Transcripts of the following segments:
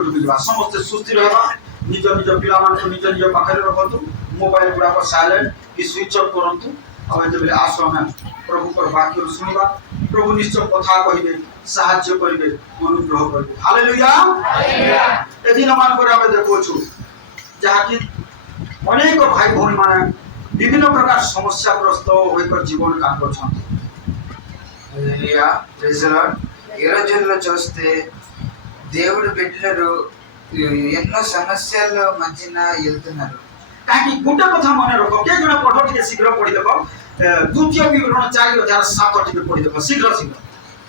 ସମସ୍ତେ ସୁସ୍ଥି ରହିବା। ନିଜ ନିଜ ପିଲାମାନଙ୍କୁ ନିଜ ନିଜ ପାଖରେ ରଖନ୍ତୁ। ମୋବାଇଲ ଗୁଡ଼ାକ ସାଇଲେଣ୍ଟ କି ସୁଇଚ୍ ଅଫ୍ କରନ୍ତୁ। ଆଉ ଯେତେବେଳେ ଆସ ଆମେ ପ୍ରଭୁଙ୍କର ବାକ୍ୟ ଶୁଣିବା। ପ୍ରଭୁ ନିଶ୍ଚୟ କଥା କହିବେ, ସାହାଯ୍ୟ କରିବେ, ଅନୁଗ୍ରହ କରିବେ। ହାଲେଲୁୟା। ଏ ଦିନମାନଙ୍କରେ ଆମେ ଦେଖୁଛୁ ଯାହାକି ଅନେକ ଭାଇ ଭଉଣୀମାନେ ବିଭିନ୍ନ ପ୍ରକାର ସମସ୍ୟାଗ୍ରସ୍ତ ହୋଇକରି ଜୀବନ କାଟୁଛନ୍ତି। Hallelujah praise the lord. ఈ రోజుల్లో చూస్తే దేవుడి బిడ్డలు ఎన్నో సమస్యల మధ్యన వెళ్తున్నారు. କାହିଁକି ଗୋଟେ କଥା ମନେ ରଖ, କିଏ ଜଣେ ପଢ ଟିକେ ଶୀଘ୍ର ପଢିଦେବ। ଦ୍ୱିତୀୟ ବିବରଣ 4:7 ଟିକେ ପଢିଦେବ ଶୀଘ୍ର ଶୀଘ୍ର।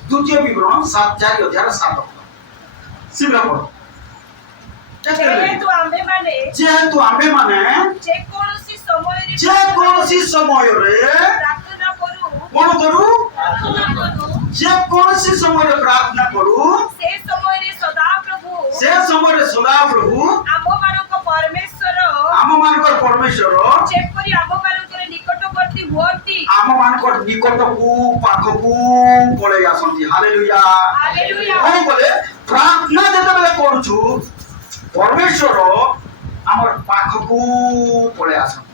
ଦ୍ୱିତୀୟ ବିବରଣ 4:7 ଶୀଘ୍ର ପଢ। ଯେହେତୁ ଆମ୍ଭେମାନେ ଯେକୌଣସି ସମୟରେ କଣ କରୁ? ଯେକୌଣସି ସମୟରେ ପ୍ରାର୍ଥନା କରୁ। ସେ ସମୟରେ ସଦାପ୍ରଭୁ ଆମମାନଙ୍କର ପରମେଶ୍ୱର ଯେପରି ଆମମାନଙ୍କର ନିକଟବର୍ତ୍ତୀ ହୁଅନ୍ତି, ଆମମାନଙ୍କର ନିକଟକୁ ପାଖକୁ ପଳେଇ ଆସନ୍ତି। ହାଲେଲୁୟା। କଣ କଲେ? ପ୍ରାର୍ଥନା ଯେତେବେଳେ କରୁଛୁ పరమేశ్వర ଆମର ପାଖକୁ పడే ఆసనం.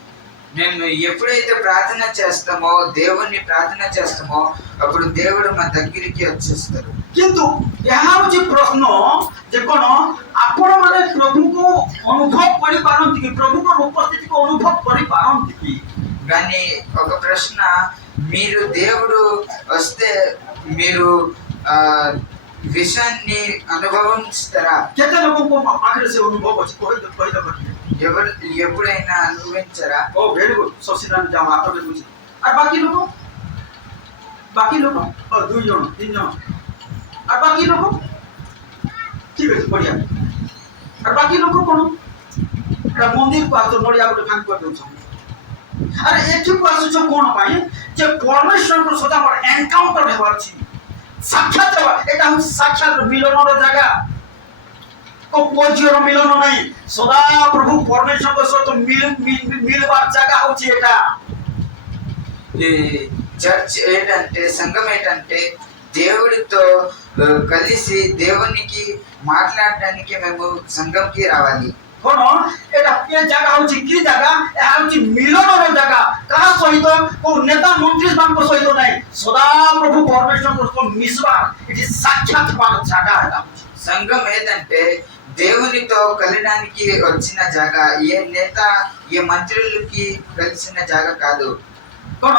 మేము ఎప్పుడైతే ప్రార్థన చేస్తామో, దేవుని ప్రార్థన చేస్తామో, అప్పుడు దేవుడు మన దగ్గరికి వచ్చేస్తారు. କିନ୍ତୁ ଏହା ହେଉଛି ପ୍ରଶ୍ନ ଯେ କଣ ଆପଣ ମାନେ ପ୍ରଭୁଙ୍କୁ ଅନୁଭବ କରିପାରନ୍ତି କି? ପ୍ରଭୁଙ୍କର ଉପସ୍ଥିତିକୁ ଅନୁଭବ କରିପାରନ୍ତି କି? కానీ ఒక ప్రశ్న, మీరు దేవుడు వస్తే మీరు విషయాన్ని అనుభవిస్తారా? କେତେ ଲୋକଙ୍କ ପାଖରେ ସେ ଅନୁଭବ ଅଛି? ఎవరు ఎప్పుడైనా అనుభవించారా? ଓ ଭେରି ଗୁଡ୍। ଶଶିଦାନ ଯାଅ ହାତ ଦେଖୁଛି। আর ବାକି ଲୋକ ଦୁଇ ଜଣ ତିନି ଜଣ। আর ବାକି ଲୋକ ଠିକ ଅଛି, ବଢିଆ। আর ବାକି ଲୋକ କଣ এটা ମନ୍ଦିରକୁ ଆସୁଛ, ନଡ଼ିଆ ଗୋଟେ ଭାଙ୍ଗି କରିଦେଉଛ। ଆରେ ଏଠିକୁ ଆସୁଛ କଣ ପାଇଁ? ଯେ ପରମେଶ୍ୱରଙ୍କ ସହିତ ଆମର ଏନକାଉଣ୍ଟର ହେବାର ଅଛି, ସାକ୍ଷାତ ହେବା। ଏଟା ହେଉଛି ସାକ୍ଷାତ ମିଳନର ଜାଗା। ପୁଅ ଝିଅର ମିଳନ ନାହିଁ, ସଦା ପ୍ରଭୁ ପରମେଶ୍ୱରଙ୍କ ସହିତ ମିଳିବାର ଜାଗା ହେଉଛି ଏଟା। చర్చ్ ఏంటంటే, సంఘం ఏంటంటే దేవుడితో కలిసి దేవునికి మాట్లాడడానికి మేము సంఘంకి రావాలి. କଣ ଏଟା ଏ ଜାଗା ହେଉଛି କି ଜାଗା? ଏହା ହେଉଛି ମିଳନର ଜାଗା। କାହା ସହିତ? କୋଉ ନେତା ମନ୍ତ୍ରୀ ମାନଙ୍କ ସହିତ ନାହିଁ, ସଦା ପ୍ରଭୁ ପରମେଶ୍ୱରଙ୍କ ସହିତ ମିଶିବା। ଏଠି ସାକ୍ଷାତ ହେବାର ଜାଗା ଏଟା। సంఘం ఏంటంటే దేవునితో కలడానికి వచ్చిన జాగా, ఏ నేత ఏ మంత్రులకి కలిసిన జాగా కాదు. କଣ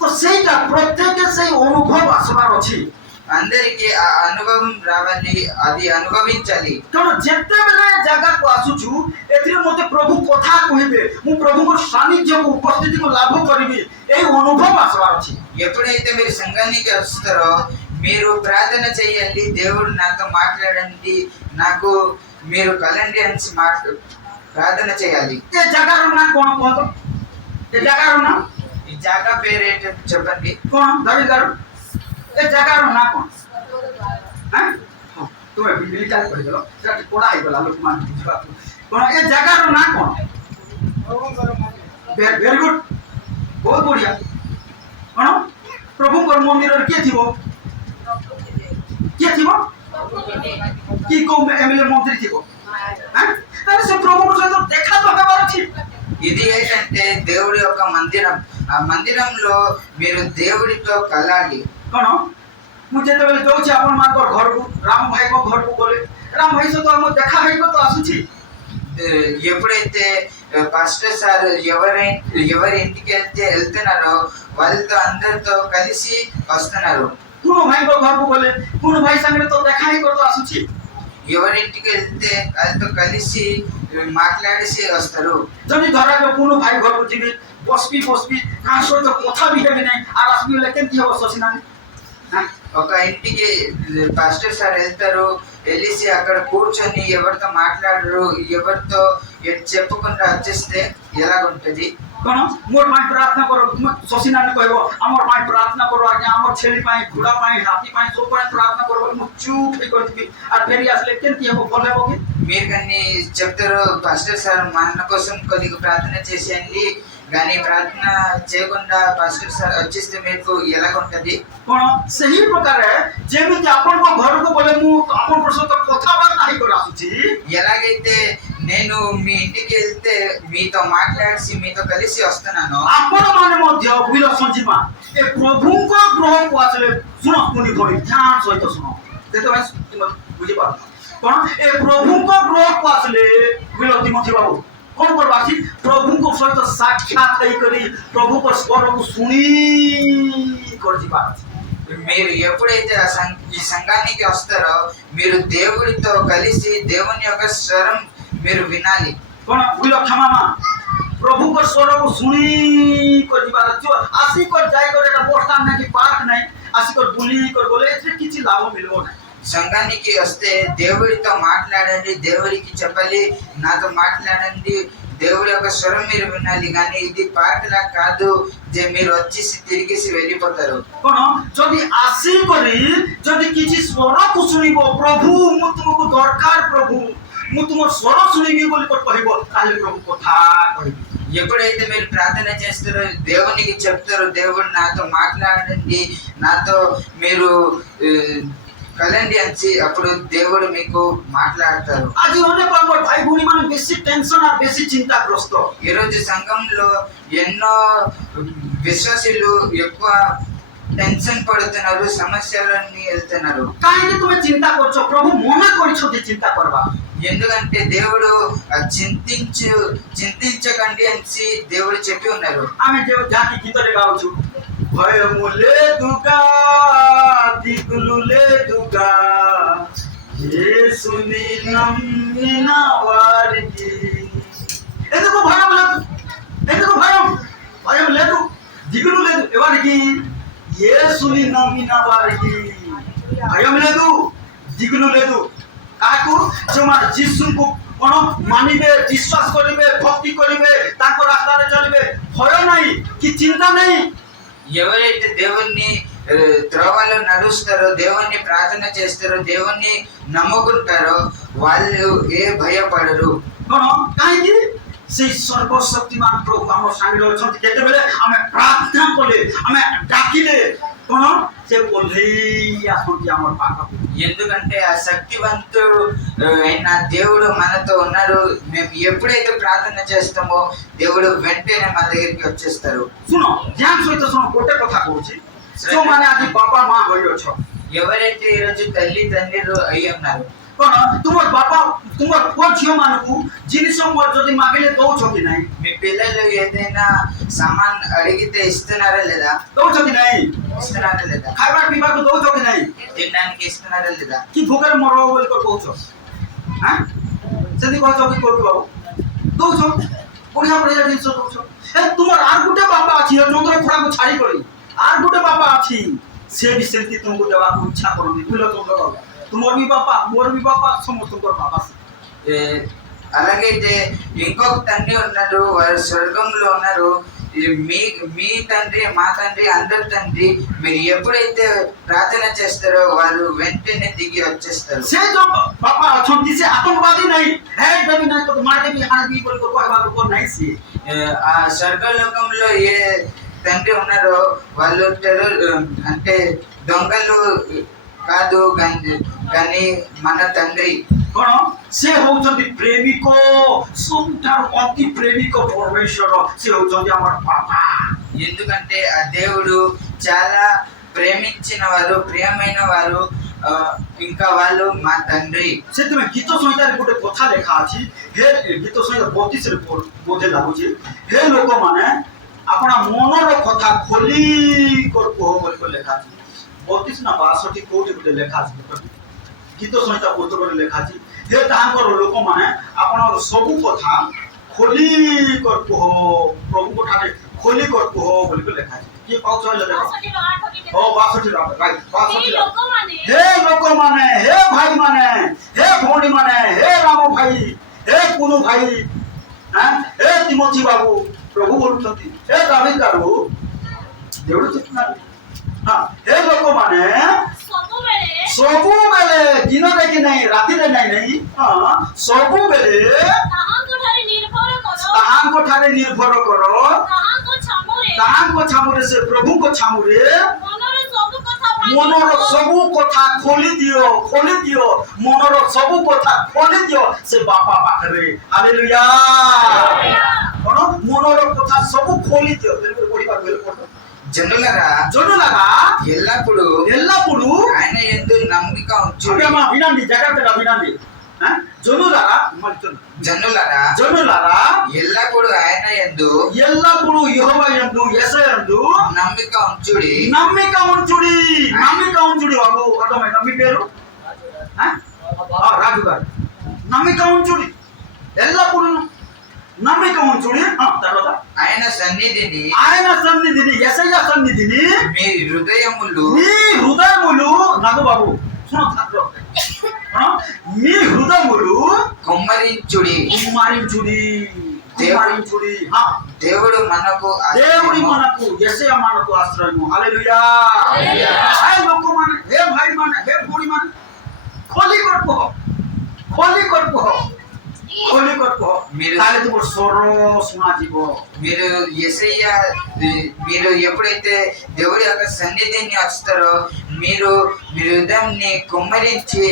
ତ ସେଇଟା ପ୍ରତ୍ୟେକ ସେଇ ଅନୁଭବ ଆସିବାର ଅଛି। అందరికి ఆ అనుభవం రావాలి, అది అనుభవించాలి. ତେଣୁ ଯେତେବେଳେ ଜାଗାକୁ ଆସୁଛୁ ଏଥିରେ ମୋତେ ପ୍ରଭୁ କଥା କହିବେ, ମୁଁ ପ୍ରଭୁଙ୍କ ସାନ୍ନିଧ୍ୟକୁ ଉପସ୍ଥିତିକୁ ଲାଭ କରିବି, ଏଇ ଅନୁଭବ ଆସିବାର ଅଛି। ఎప్పుడైతే మీరు సంఘానికి వస్తారో మీరు ప్రార్థన చేయాలి, దేవుడు నాతో మాట్లాడండి, నాకు మీరు కలండి అని ప్రార్థన చేయాలి. ఏ ଜାଗାର ନାଁ କଣ କୁହନ୍ତୁ? ଏ ଜାଗାର ନାଁ? ఈ జాగా పేరు ఏంటో చెప్పండి. କଣ ଦାବି ଗାరు? ଏ ଜାଗାର ନାଁ କଣ? ତୁମେ ବିଜୁଳି ଚାଲ କହିଦେଲ, ସେଟା ଟିକେ ପଢା ହେଇଗଲା ଲୋକମାନେ ବୁଝିବାକୁ। କଣ ଏ ଜାଗାର ନାଁ କଣ? ଭେରି ଗୁଡ୍, ବହୁତ ବଢିଆ। କଣ ପ୍ରଭୁଙ୍କର ମନ୍ଦିରରେ କିଏ ଥିବ? କିଏ ଥିବ? କି କୋଉ ଏମଏଲଏ ମନ୍ତ୍ରୀ ଥିବ? ତାହେଲେ ସେ ପ୍ରଭୁଙ୍କ ସହିତ ଦେଖା ତ ହେବାର ଅଛି। ఇది ఏంటంటే దేవుడి యొక్క మందిరం. ఆ మందిరంలో మీరు దేవుడితో కలాలి. କଣ ମୁଁ ଯେତେବେଳେ ଯାଉଛି ଆପଣମାନଙ୍କ ଘରକୁ, ରାମ ଭାଇଙ୍କ ଘରକୁ ଗଲେ, ରାମ ଭାଇ ସହିତ ଆମ ଦେଖା ହେଇକ ତ ଆସୁଛି। ఎప్పుడైతే పాస్టర్ సార్ ఎవరి ఇంటికి వెళ్తున్నారో వాళ్ళతో అందరితో కలిసి వస్తున్నారు. କୁଣୁ ଭାଇଙ୍କ ଘରକୁ ଗଲେ କୁଣୁ ଭାଇ ସାଙ୍ଗରେ ତ ଦେଖା ହେଇକ ତ ଆସୁଛି। ఎవరింటికి వెళ్తే వాళ్ళతో కలిసి మాట్లాడేసి వస్తారు. ଯଦି ଧରାଯାଉ କୁଣୁ ଭାଇ ଘରକୁ ଯିବି, ବସିବି କାହା ସହିତ କଥା ବି ହେବି ନାହିଁ, ଆଉ ଆସିବି ହେଲେ କେମିତି ହବ? ଶଶିନାନି ఒక ఇంటికి పాస్టర్ సార్ వెళ్తారు, వెళ్ళేసి అక్కడ కూర్చొని ఎవరితో మాట్లాడరు, ఎవరితో చెప్పకుండా వచ్చేస్తే ఎలాగుంటది? କଣ ମୋର ପାଇଁ ପ୍ରାର୍ଥନା କର, ଶଶିନାନି କହିବ ଆମର ପାଇଁ ପ୍ରାର୍ଥନା କର ଆଜ୍ଞା, ଆମର ଛେଳି ପାଇଁ, ଘୋଡ଼ା ପାଇଁ, ହାତୀ ପାଇଁ, ସବୁ ପାଇଁ ପ୍ରାର୍ଥନା କର। ମୁଁ ଚୁପ୍ ହେଇ କରିଥିବି, ଆଉ ଫେରି ଆସିଲେ କେମିତି ହବ? ଭଲ ହେବ କି? మీరు కానీ చెప్తారు, పాస్టర్ సార్ మన కోసం కొద్దిగా ప్రార్థన చేసేయండి, కానీ ప్రార్థన చేయకుండా పాస్టర్ సార్ వచ్చేస్తే మీకు ఎలాగుంటది? कौन सही प्रकार है जेमिति आपण को घर को बोले मु आपण सहित कथाबार्ता ही कर आसुची ఎలాగైతే నేను మీ ఇంటికి వెళ్తే మీతో మాట్లాడి మీతో కలిసి వస్తున్నాను, आपण माने मध्य विल संजीमा ए प्रभु को ग्रह को आसले सुनो पुनी भरी ध्यान सहित सुनो देखो भाई तुम बुझी पार कौन ए प्रभु को ग्रह को आसले विल तिमथी बाबू कौन करबा छी प्रभु को सहित साक्षात कई करी प्रभु को स्वर को सुनी कर जीवा మీరు ఎప్పుడైతే ఈ సంఘానికి వస్తారో మీరు దేవుడితో కలిసి దేవుని యొక్క స్వరం మీరు వినాలి. कौन विल क्षमा मा प्रभु को स्वर को सुनी कर जीवा जो आसी कर जाय कर एटा पोस्टान नहीं पार्क नहीं आसी कर बुली कर बोले एथरे किछि लाभ मिलबो नहीं. సంఘానికి వస్తే దేవుడితో మాట్లాడండి, దేవుడికి చెప్పాలి నాతో మాట్లాడండి, దేవుడి యొక్క స్వరం మీరు వినాలి. కానీ ఇది పార్క్ లా కాదు যে మీరు వచ్చేసి తిరిగేసి వెళ్ళిపోతారు. कौन जदि आसी करी जदि किछि स्वर को सुनिबो प्रभु मु तुमको दरकार प्रभु मु तुम स्वर सुनिबी बोली कर कहबो ताले प्रभु कथा कहबी. ఎప్పుడైతే మీరు ప్రార్థన చేస్తారో దేవునికి చెప్తారో దేవుడు నాతో మాట్లాడండి, నాతో మీరు కలండి అని అప్పుడు దేవుడు మీకు మాట్లాడతారు. आज अनेक हमर भाई भौणी माने बेसी टेंशन और बेसी चिंताग्रस्त ఈ రోజు సంఘంలో ఎన్నో విశ్వాసులు ఎక్కువ టెన్షన్ పడుతున్నారు, సమస్యలన్నీ వెళ్తున్నారు. काहे तुम चिंता करछो प्रभु मना करछो जे चिंता करबा. ఎందుకంటే దేవుడు చింతించకండి అని దేవుడు చెప్పి ఉన్నారు. आमे जे जाति गीत रे गाउछु भयमु ले दुगा दिगलु ले दुगा येसुनी नम्मिना वारगी एदको भयम ले दु दिगलु ले दु वारगी येसुनी नम्मिना वारगी भयम ले दु दिगलु ले दु काकू जो मार जिसु को कोन मानिबे विश्वास करिबे भक्ति करिबे ताको रास्ता रे चलिबे भय नहीं कि चिंता नहीं. ఎవరైతే దేవుణ్ణి త్రోవలో నడుస్తారో, దేవుణ్ణి ప్రార్థన చేస్తారో, దేవుణ్ణి నమ్ముకుంటారో వాళ్ళు ఏ భయపడరు. कौन कहीं से सर्वशक्तिमान प्रभु हम सामने अछंती केते बेले हमें प्रार्थना कले हमें डाकिले कौन से बोले आसंती हमर पाखक. ఎందుకంటే ఆ శక్తివంతుడు అయిన దేవుడు మనతో ఉన్నారు. మేము ఎప్పుడైతే ప్రార్థన చేస్తామో దేవుడు వెంటనే మన దగ్గరికి వచ్చేస్తారు. सुनो ध्यान सहित सुनो गोटे कथा कहूची जो माने आज बापा मां होई अछ ఎవరైతే ఈరోజు తల్లి తండ్రులు అయి ఉన్నారు, कौन तुमर बापा तुमर को झियो मानकु जिनिस मोर जदी मागले दउछो कि नहीं. మీ పిల్లలు ఏదైనా సామాన్ అడిగితే ఇస్తున్నారా లేదా? दउछो कि नहीं. ఇస్తున్నారా లేదా? खाइबा पीबा को दउछो कि नहीं. తినడానికి ఇస్తున్నారా లేదా? कि भूखरे मरो बोल को कहछो हां जदी कहछो कि कोबी बाबू दउछो बढ़िया बढ़िया जिनिस दउछो. ए तुमर आर गुटे बापा अछि नंदर खुरा को छाड़ी करी आर गुटे बापा अछि से भी सेंति तुमको देवा को इच्छा करनी बुलो तुम लोग तुमर भी बापा मोर भी बापा समस्त को बापा అలాగైతే ఇంకొక తండ్రి ఉన్నారు, వారు స్వర్గంలో ఉన్నారు. మీ తండ్రి మా తండ్రి అందరి తండ్రి. మీరు ఎప్పుడైతే ప్రార్థన చేస్తారో వాళ్ళు వెంటనే దిగి వచ్చేస్తారు. से जो बापा अछंती से आतंकवादी नहीं है देवी नहीं तो मार देवी हां भी बोल को कहबा को नहीं से ఆ స్వర్గలోకంలో ఏ తండ్రి ఉన్నారో వాళ్ళు టెర్రర్ అంటే దొంగలు కాదు కానీ మన తండ్రి. कौन से होउछंती प्रेमिको सबठार अति प्रेमिको परमेश्वर से होउछंती हमर पापा. ఎందుకంటే ఆ దేవుడు చాలా ప్రేమించిన వారు, ప్రియమైన వారు, ఇంకా వాళ్ళు మా తండ్రి. से तुम गीत संहिता रे गोटे कथा लेखा अछि हे गीत संहिता 32 रे बोधे लागुची हे लोक माने अपना मनर कथा खोली कर को बोल को लेखा अछि 32 ना 62 कोठी गोटे लेखा अछि गीत संहिता पुस्तक रे लेखा अछि हे तांकर लोक माने अपना सब कथा खोली कर को प्रभु कोठारे खोली कर को बोल को लेखा अछि की पाउछ ले देखो ओ 62 राइट 62 हे लोक माने हे भाई माने हे भौणी माने हे राम भाई हे कुनु भाई हां हे तिमोथी बाबू प्रभु बोलुछंती हे दाविद कारू देउड़ चितना हां हे लोक माने सबु बेले दिन रे कि नहीं राति रे नहीं हां सबु बेले ताहां को ठारे निर्भर करो କାହାଙ୍କ ଛାମୁରେ ସେ ପ୍ରଭୁଙ୍କ ଛାମୁରେ ମନର ସବୁ କଥା ଖୋଲି ଦିଅ ମନର ସବୁ କଥା ଖୋଲି ଦିଅ ସେ ବାପା ପାଖରେ ହାଲେଲୁୟା କଣ ମନର କଥା ସବୁ ଖୋଲି ଦିଅ తెలుగు ପଢିବାକୁ ହେଲେ ପଢ జనులరా ఎల్లప్పుడు ఆయన యందు నమ్మిక ఉంచుడి వినండి జాగ్రత్తగా వినండి జనులారా ఎల్లప్పుడు ఆయన యందు యెహోవా యందు యేసయ్య యందు నమ్మిక ఉంచుడి బాబు అర్థమైందా మీ పేరు రాజు గారు నమ్మిక ఉంచుడి ఎల్లప్పుడు నమ్మిక ఉంచుడి తర్వాత ఆయన సన్నిధిని యేసయ్య సన్నిధిని మీ హృదయములు నాకు బాబు మీ హృదయములు కుమ్మరించుడి దేవుడు మనకు యేసయ్య మనకు ఆశ్రయము హల్లెలూయా हाय लोगों माने हे भाई माने हे बूढ़ी माने खोली कर कहो ताले तुम सोरो सुना जीवो మీరు ఎప్పుడైతే దేవుడి యొక్క సన్నిధిని వస్తారో మీరు హృదయాన్ని కుమ్మరించి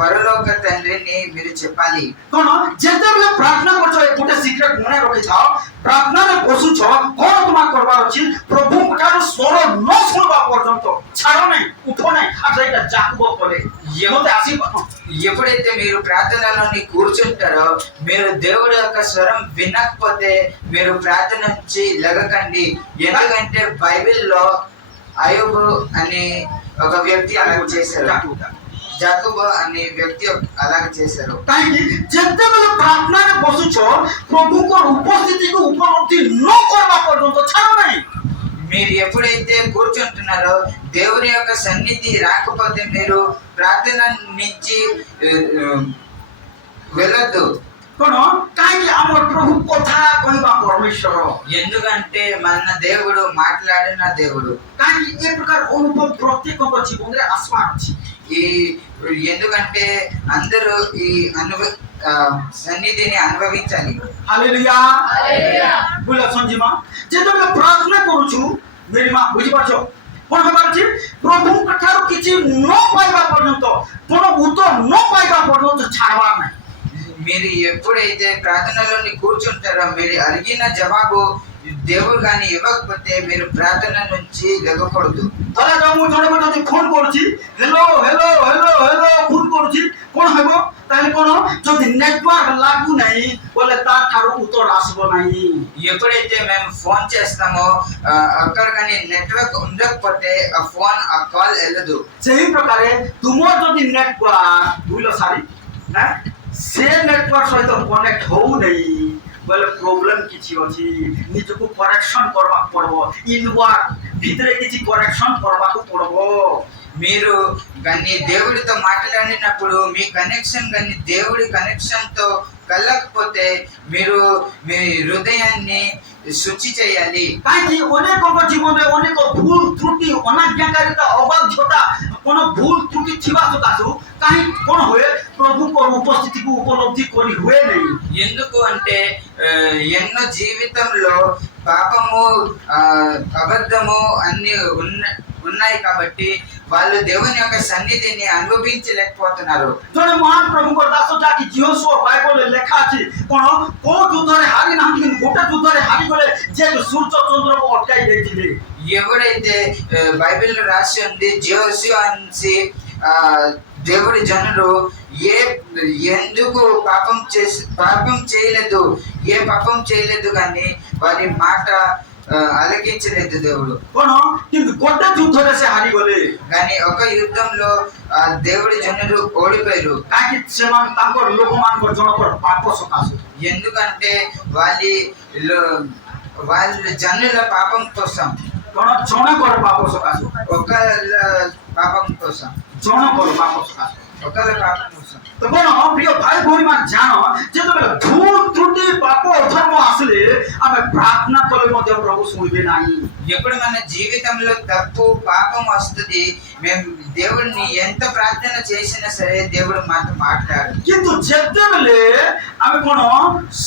పరలోక తండ్రిని మీరు చెప్పాలి कोन जेतेबेले प्रार्थना करछो गोटे सीक्रेट मने रखि थाओ प्रार्थना रे बसुछो कोन तुमा करबार अछि प्रभु कार स्वर न सुनबा पर्यंत छाड़ो नै उठो नै आटा जाकुबो करे मते आसी ఎప్పుడైతే మీరు ప్రార్థనలోని కూర్చుంటారో మీరు దేవుడి యొక్క స్వరం వినకపోతే మీరు ప్రార్థన నుంచి లెగకండి ఎందుకంటే బైబిల్లో అయోబు అనే ఒక వ్యక్తి అలా చేశారు జాకోబు అనే వ్యక్తి అలాగ చేశారు काहे जेतेबेले प्रार्थना रे बसुछो प्रभु को उपस्थिति को उपलब्धि न करबा पर्यंत छाड़ो नै మీరు ఎప్పుడైతే కూర్చుంటున్నారో దేవుని యొక్క సన్నిధి రాకపోతే మీరు ప్రార్థన నుంచి వెళ్ళొద్దు कोन काहे हमर प्रभु कथा कहबा परमेश्वर ఎందుకంటే మన దేవుడు మాట్లాడిన దేవుడు काहे ए प्रकार अनुभव प्रत्येक को जीवन रे आसमा अछि ఈ ఎందుకంటే అందరూ ఈ సన్నిధిని అనుభవించాలి हालेलुया बोला संजीमा जेतेबेले प्रार्थना करूछु मेरी मां बुझि पाछो कोन हबार अछि प्रभु कथार किछि न पाइबा पर्यंत कोन उत्तर न पाइबा पर्यंत छाड़बा नै మీరు ఎప్పుడైతే ప్రార్థనలోని కూర్చుంటారో మీరు అడిగిన జవాబు దేవుడు గాని ఇవ్వకపోతే మీరు ప్రార్థన నుంచి లెగకూడదు అలా కాము జଣେ ଯଦି ଫୋନ କରୁଛି हेलो ଫୋନ କରୁଛି कोन हेबो ताले कोन যদি నెట్వర్క్ लागू नाही बोले ता ठारो उत्तर आसबो नाही ఎప్పుడైతే మేము ఫోన్ చేస్తామో అక్కడ కానీ నెట్వర్క్ ఉండకపోతే ఆ ఫోన్ ఆ కాల్ వెళ్ళదు ସେହି ପ୍ରକାରେ ତୁମର ଯଦି ନେଟୱାର୍କ ବୁଝିଲ ସାରି ନା ସେ ନେଟୱାର୍କ ସହିତ କନେକ୍ଟ ହଉ ନାହିଁ बोले प्रॉब्लम किछि अछि निजको करेक्शन करबा पड़बो इनवर्ड भीतरे किछि करेक्शन करबा को पड़बो మీరు గాని దేవుడితో మాట్లాడినప్పుడు మీ కనెక్షన్ గాని దేవుడి కనెక్షన్ తో కలకపోతే మీరు మీ హృదయాన్ని శుచి చేయాలి काहे अनेक जीवन रे अनेक भूल त्रुटि अनाज्ञाकारिता अबाध्यता कोन भूल त्रुटि थिबा सकासु काहे कोन होए प्रभु को उपस्थिति को उपलब्धि करी हुए नहीं ఎందుకు అంటే ఎన్నో జీవితంలో పాపము అబద్ధము అన్ని ఉన్నాయి కాబట్టి వాళ్ళు దేవుని యొక్క సన్నిధిని అనుభవించలేకపోతున్నారు जने महान प्रभु को दास जाकी जियोसो बाइबल लेखा अछि कोन को युद्ध रे हारि ना कि गोटे युद्ध रे हारि गले जे सूर्य चंद्र को अटकाई देथिले ఎవరైతే బైబిల్ రాసి ఉంది జోసియా అని దేవుడి జనులు ఎందుకు పాపం చేయలేదు ఏ పాపం చేయలేదు కానీ వారి మాట అలగించలేదు దేవుడు कोन किंतु गोटे युद्ध रे से हारि गले కానీ ఒక యుద్ధంలో దేవుడి జనులు ఓడిపోయారు काहे सेमान तांकर लोक मान को जनकर पाप सकासु ఎందుకంటే వాళ్ళ జనుల పాపం కోసం कोन जनकर पाप सकासु ఒక పాపం కోసం जनकर पाप सकासु ఒకళ్ళ పాపం కోసం तो कोन प्रिय भाई भौणी मान जान जेतबेले भूल त्रुटि पाप अधर्म आसले आमे प्रार्थना कले मध्य प्रभु सुनिबे नाही ఎప్పుడు మన జీవితంలో తప్పు పాపం వస్తుంది మేము దేవుడిని ఎంత ప్రార్థన చేసినా సరే దేవుడు మాతో మాట్లాడు किंतु जेतेबेले ଆମେ କ'ଣ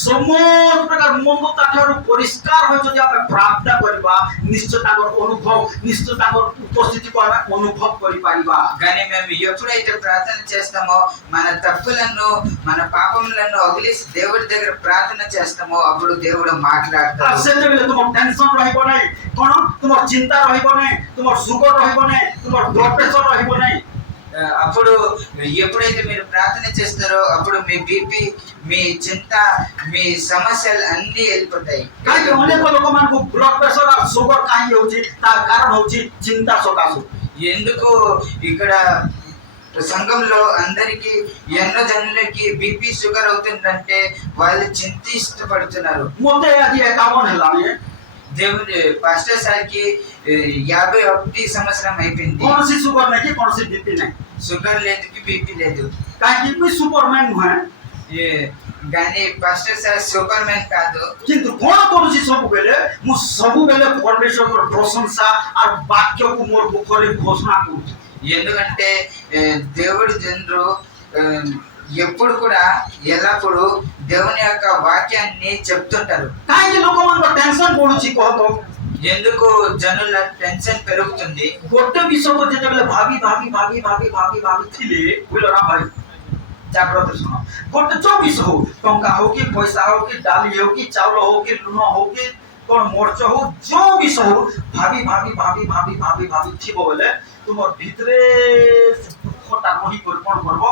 ସମସ୍ତ ପ୍ରକାର ମନ୍ଦତା ଠାରୁ ପରିଷ୍କାର ହୋଇ ଯଦି ଆମେ ପ୍ରାର୍ଥନା କରିବା ନିଶ୍ଚୟ ତାଙ୍କର ଅନୁଭବ ନିଶ୍ଚୟ ତାଙ୍କର ଉପସ୍ଥିତିକୁ ଆମେ ଅନୁଭବ କରିପାରିବା। కానీ మేము ఎప్పుడైతే ప్రార్థన చేస్తామో మన తప్పులను మన పాపములను వదిలేసి దేవుడి దగ్గర ప్రార్థన చేస్తామో అప్పుడు దేవుడు మాట్లాడతాడు। ସେତେବେଳେ ତୁମ ଟେନସନ ରହିବ ନାହିଁ, କ'ଣ ତୁମର ଚିନ୍ତା ରହିବ ନାହିଁ, ତୁମର ସୁଗର ରହିବ ନାହିଁ, ତୁମର ବ୍ଲଡ ପ୍ରେସର ରହିବ ନାହିଁ। అప్పుడు ఎప్పుడైతే మీరు ప్రార్థన చేస్తారో అప్పుడు మీ బీపీ మీ చింత మీ సమస్యలు అన్నీ వెళ్ళిపోతాయి। କାହିଁକି ଅନେକ ଲୋକମାନଙ୍କୁ ବ୍ଲଡ ପ୍ରେସର ଆଉ ସୁଗର କାହିଁକି ହେଉଛି ତା କାରଣ ହେଉଛି ଚିନ୍ତା ସକାଶୁ। ఎందుకు ఇక్కడ సంఘంలో అందరికి ఎన్నో జనులకి బీపీ షుగర్ అవుతుందంటే వాళ్ళు చింతిస్తపడుతున్నారు। ମୋତେ ଆଜି 51 ହେଲାଣି, దేవుడు పాస్టర్ సార్కి 51 సంవత్సరం అయిపోయింది। କୌଣସି ସୁଗର ନାହିଁ କି କୌଣସି ବିପି ନାହିଁ। షుగర్ లేదు బీపీ లేదు। କାହିଁକି ମୁଁ ସୁପରମ୍ୟାନ ନୁହେଁ, కానీ పాస్టర్ సార్ సూపర్ మ్యాన్ కాదు। କିନ୍ତୁ କ'ଣ କରୁଛି ସବୁବେଳେ ମୁଁ ସବୁବେଳେ ପରମେଶ୍ୱରଙ୍କର ପ୍ରଶଂସା ଆଉ ବାକ୍ୟକୁ ମୋର ମୁଖରେ ଘୋଷଣା କରୁଛି। ఎందుకంటే దేవుడి జనులు ఎప్పుడు కూడా ఎల్లప్పుడు దేవుని యొక్క వాక్యాన్ని చెప్తుంటారు। କାହିଁକି ଲୋକମାନଙ୍କ ଟେନସନ ବଢୁଛି କହ ତ? ఎందుకు జనుల టెన్షన్ పెరుగుతుంది? ଗୋଟେ ବିଷୟକୁ ଯେତେବେଳେ ଭାବିଥିଲେ ବୁଝିଲ ନା ଭାଇ, ଜାଗ୍ରତ ଶୁଣ, ଗୋଟେ ଯୋଉ ବିଷୟ ହଉ, ଟଙ୍କା ହଉ କି ପଇସା ହଉ କି ଡାଲି ହଉ କି ଚାଉଳ ହଉ କି ଲୁଣ ହଉ କି କ'ଣ ମର୍ଚ ହଉ, ଯୋଉ ବିଷୟ ହଉ ଭାବି ଥିବ ବୋଲେ ତୁମର ଭିତରେ ଦୁଃଖଟା ରହିକରି କ'ଣ କରିବ,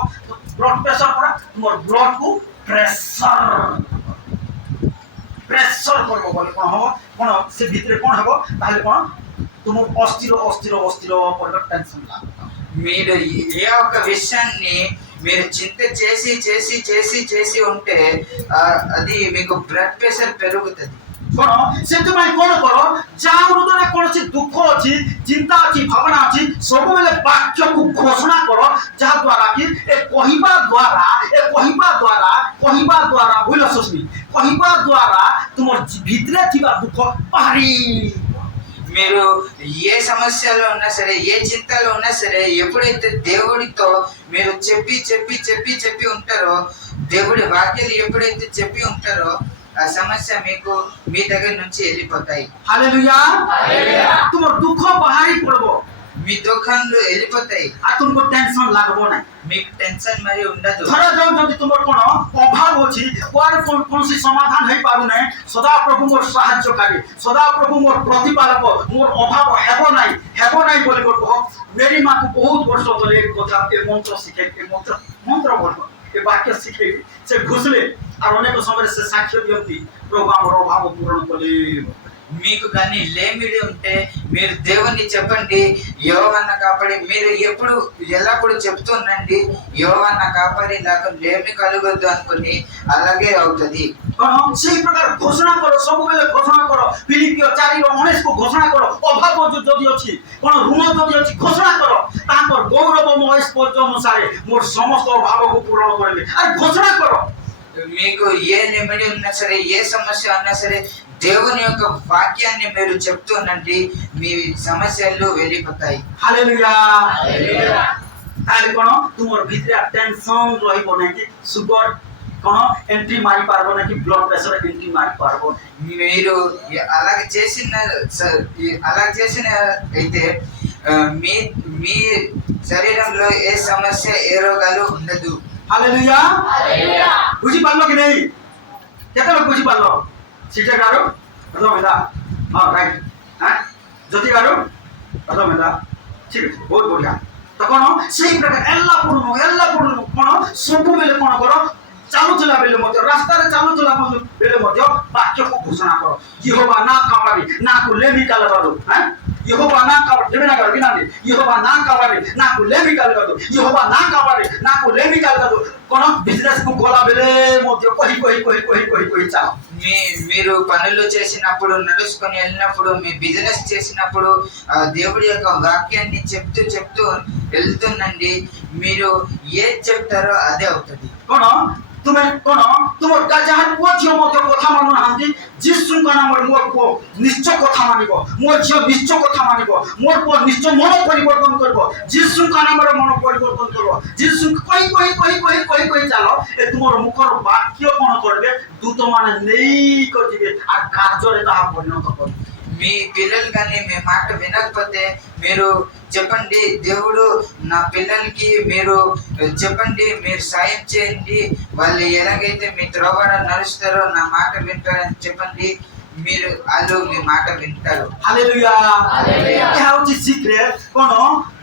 ବ୍ଲଡ ପ୍ରେସର ପରା, ତୁମର ବ୍ଲଡକୁ ପ୍ରେସର କରିବ ବୋଲେ କ'ଣ ହବ, କ'ଣ ସେ ଭିତରେ କ'ଣ ହବ, ତାହେଲେ କ'ଣ ତୁମ ଅସ୍ଥିର ପରିବାର ଟେନସନ ଲାଗିବ। మీరు ఏ ఒక్క విషయాన్ని మీరు చింత చేసి ఉంటే అది మీకు బ్లడ్ ప్రెషర్ పెరుగుతుంది। କ'ଣ ସେଥିପାଇଁ କ'ଣ କର, ଯାହା ହୃଦୟରେ କୌଣସି ଦୁଃଖ ଅଛି, ଚିନ୍ତା ଅଛି, ଭାବନା ଅଛି, ସବୁବେଳେ ବାକ୍ୟକୁ ଘୋଷଣା କର, ଯାହା ଦ୍ୱାରା କି କହିବା ଦ୍ୱାରା ବୁଝିଲ ସୁସ୍ମି, କହିବା ଦ୍ୱାରା ତୁମର ଭିତରେ ଥିବା ଦୁଃଖ ବାହାରି। మీరు ఏ సమస్యలో ఉన్నా సరే ఏ చింతలో ఉన్నా సరే ఎప్పుడైతే దేవుడితో మీరు చెప్పి ఉంటారో, దేవుడి వాక్యాలు ఎప్పుడైతే చెప్పి ఉంటారో ఆ సమస్య మీకు మీ దగ్గర నుంచి వెళ్ళిపోతాయి। హల్లెలూయా, ତୁମର ଦୁଃଖ ବାହାରି ପଡିବ, మీ దుఃఖాలు వెళ్ళిపోతాయి। ଆଉ ତୁମକୁ ଟେନସନ ଲାଗିବ ନାହିଁ। మీకు టెన్షన్ మరి ఉండదు। ଧରାଯାଉ ଯଦି ତୁମର କ'ଣ ଅଭାବ ଅଛି, କୁଆଡ଼େ କୌଣସି ସମାଧାନ ହେଇପାରୁନାହିଁ, ସଦାପ୍ରଭୁ ମୋର ସାହାଯ୍ୟକାରୀ, ସଦାପ୍ରଭୁ ମୋର ପ୍ରତିପାଳକ, ମୋର ଅଭାବ ହେବ ନାହିଁ ବୋଲି କହ। ମେରି ମାକୁ ବହୁତ ବର୍ଷ ତଳେ ଏ କଥା ଏ ମନ୍ତ୍ର ଶିଖେଇ, ମନ୍ତ୍ର ବୋଲ ଏ ବାକ୍ୟ ଶିଖେଇ ସେ ଘୁଷିଲେ ଆଉ ଅନେକ ସମୟରେ ସେ ସାକ୍ଷ୍ୟ ଦିଅନ୍ତି, ପ୍ରଭୁ ଆମର ଅଭାବ ପୂରଣ କଲେ। మీకు కానీ లేమిడి ఉంటే మీరు దేవుణ్ణి చెప్పండి, యెహోవాను కాపాడి, మీరు ఎల్లప్పుడు చెప్తుండండి, యెహోవాను కాపాడి నాకు లేమి కలగొద్దు అనుకుని అలాగే అవుతుంది। সেই প্রকার ঘোষণা করো, ସବୁବେଳେ ঘোষণা করো। ফিলিপিও 4:19 ঘোষণা করো, অভাব যদি ଅଛି, কোন ଋଣ যদি ଅଛି, ঘোষণা করো, তারপর গৌরবময় ঐশ্বর্য অনুসারে মোর সমস্ত অভাবକୁ ପୂରଣ କରିଲେ। আর ঘোষণা করো, మీకు ఏ నెమ్మది ఉన్నా సరే ఏ సమస్య ఉన్నా సరే దేవుని యొక్క వాక్యాన్ని మీరు చెప్తుండండి, మీ సమస్యలు వెళ్ళిపోతాయి। హల్లెలూయా। ତାହେଲେ କ'ଣ ତୁମର ଭିତରେ ଟେନସନ ରହିବ ନାହିଁ କି ସୁଗର କ'ଣ ଏଣ୍ଟ୍ରି ମାରି ପାରିବ ନାହିଁ କି ବ୍ଲଡ ପ୍ରେସର ଏଣ୍ଟ୍ରି ମାରି ପାରିବ। మీరు అలాగ చేసిన అయితే మీ శరీరంలో ఏ సమస్య ఏ రోగాలు ఉండదు। హల్లెలూయా, ବୁଝିପାରିଲ କି ନାହିଁ? କେତେ ଲୋକ ବୁଝିପାରିଲ? सीटे गारो अदम हेला, हां राइट, ज्योति गारो अदम हेला, ठीक है, बहुत बढ़िया। तो कोन सेही प्रकार एल्ला पुडनु कोन सब बेले कोन करो, चालुला बेले मध्य रास्ता रे चालुला बेले मध्य वाक्य को घोषणा करो, यहोवा ना कापारी ना को लेवी कालबारो, यहोवा ना कापारी देबे ना कर बिना दे, यहोवा ना कापारी ना को लेवी कालबारो, यहोवा ना कापारी ना को लेवी कालबारो। कोन बिजनेस को गोला बेले मध्य कहि चालो। మీరు పనులు చేసినప్పుడు, నడుచుకొని వెళ్ళినప్పుడు, మీ బిజినెస్ చేసినప్పుడు దేవుడి యొక్క వాక్యాన్ని చెప్తూ వెళ్తుండండి, మీరు ఏది చెప్తారో అదే అవుతుంది। तुमे कोन ତୁମ ଯାହାର ପୁଅ ଝିଅ ମଧ୍ୟ କଥା ମାନୁନାହାନ୍ତି ଯୀଶୁଙ୍କ ନାମରେ ମୋ ପୁଅ ନିଶ୍ଚୟ କଥା ମାନିବ, ମୋ ଝିଅ ନିଶ୍ଚୟ କଥା ମାନିବ, ମୋର ପୁଅ ନିଶ୍ଚୟ ମନ ପରିବର୍ତ୍ତନ କରିବ, ଯୀଶୁଙ୍କ ନାମରେ ମନ ପରିବର୍ତ୍ତନ କରିବ। ଯୀଶୁଙ୍କୁ କହି କହି କହି କହି କହି କହି ଚାଲ, ଏ ତୁମର ମୁଖର ବାକ୍ୟ କ'ଣ କରିବେ? ଦୂତମାନେ ନେଇକରି ଯିବେ ଆଉ କାର୍ଯ୍ୟରେ ତାହା ପରିଣତ କରିବେ। మీ పిల్లలు కానీ మీ మాట వినకపోతే మీరు చెప్పండి, దేవుడు నా పిల్లలకి మీరు చెప్పండి, మీరు సాయం చేయండి, వాళ్ళు ఎలాగైతే మీ త్రోవన నడుస్తారో నా మాట వింటారని చెప్పండి, మీరు వాళ్ళు మీ మాట వింటారు। ହାଲେଲୁୟା। ଏହା ହେଉଛି ସିକ୍ରେଟ କ'ଣ?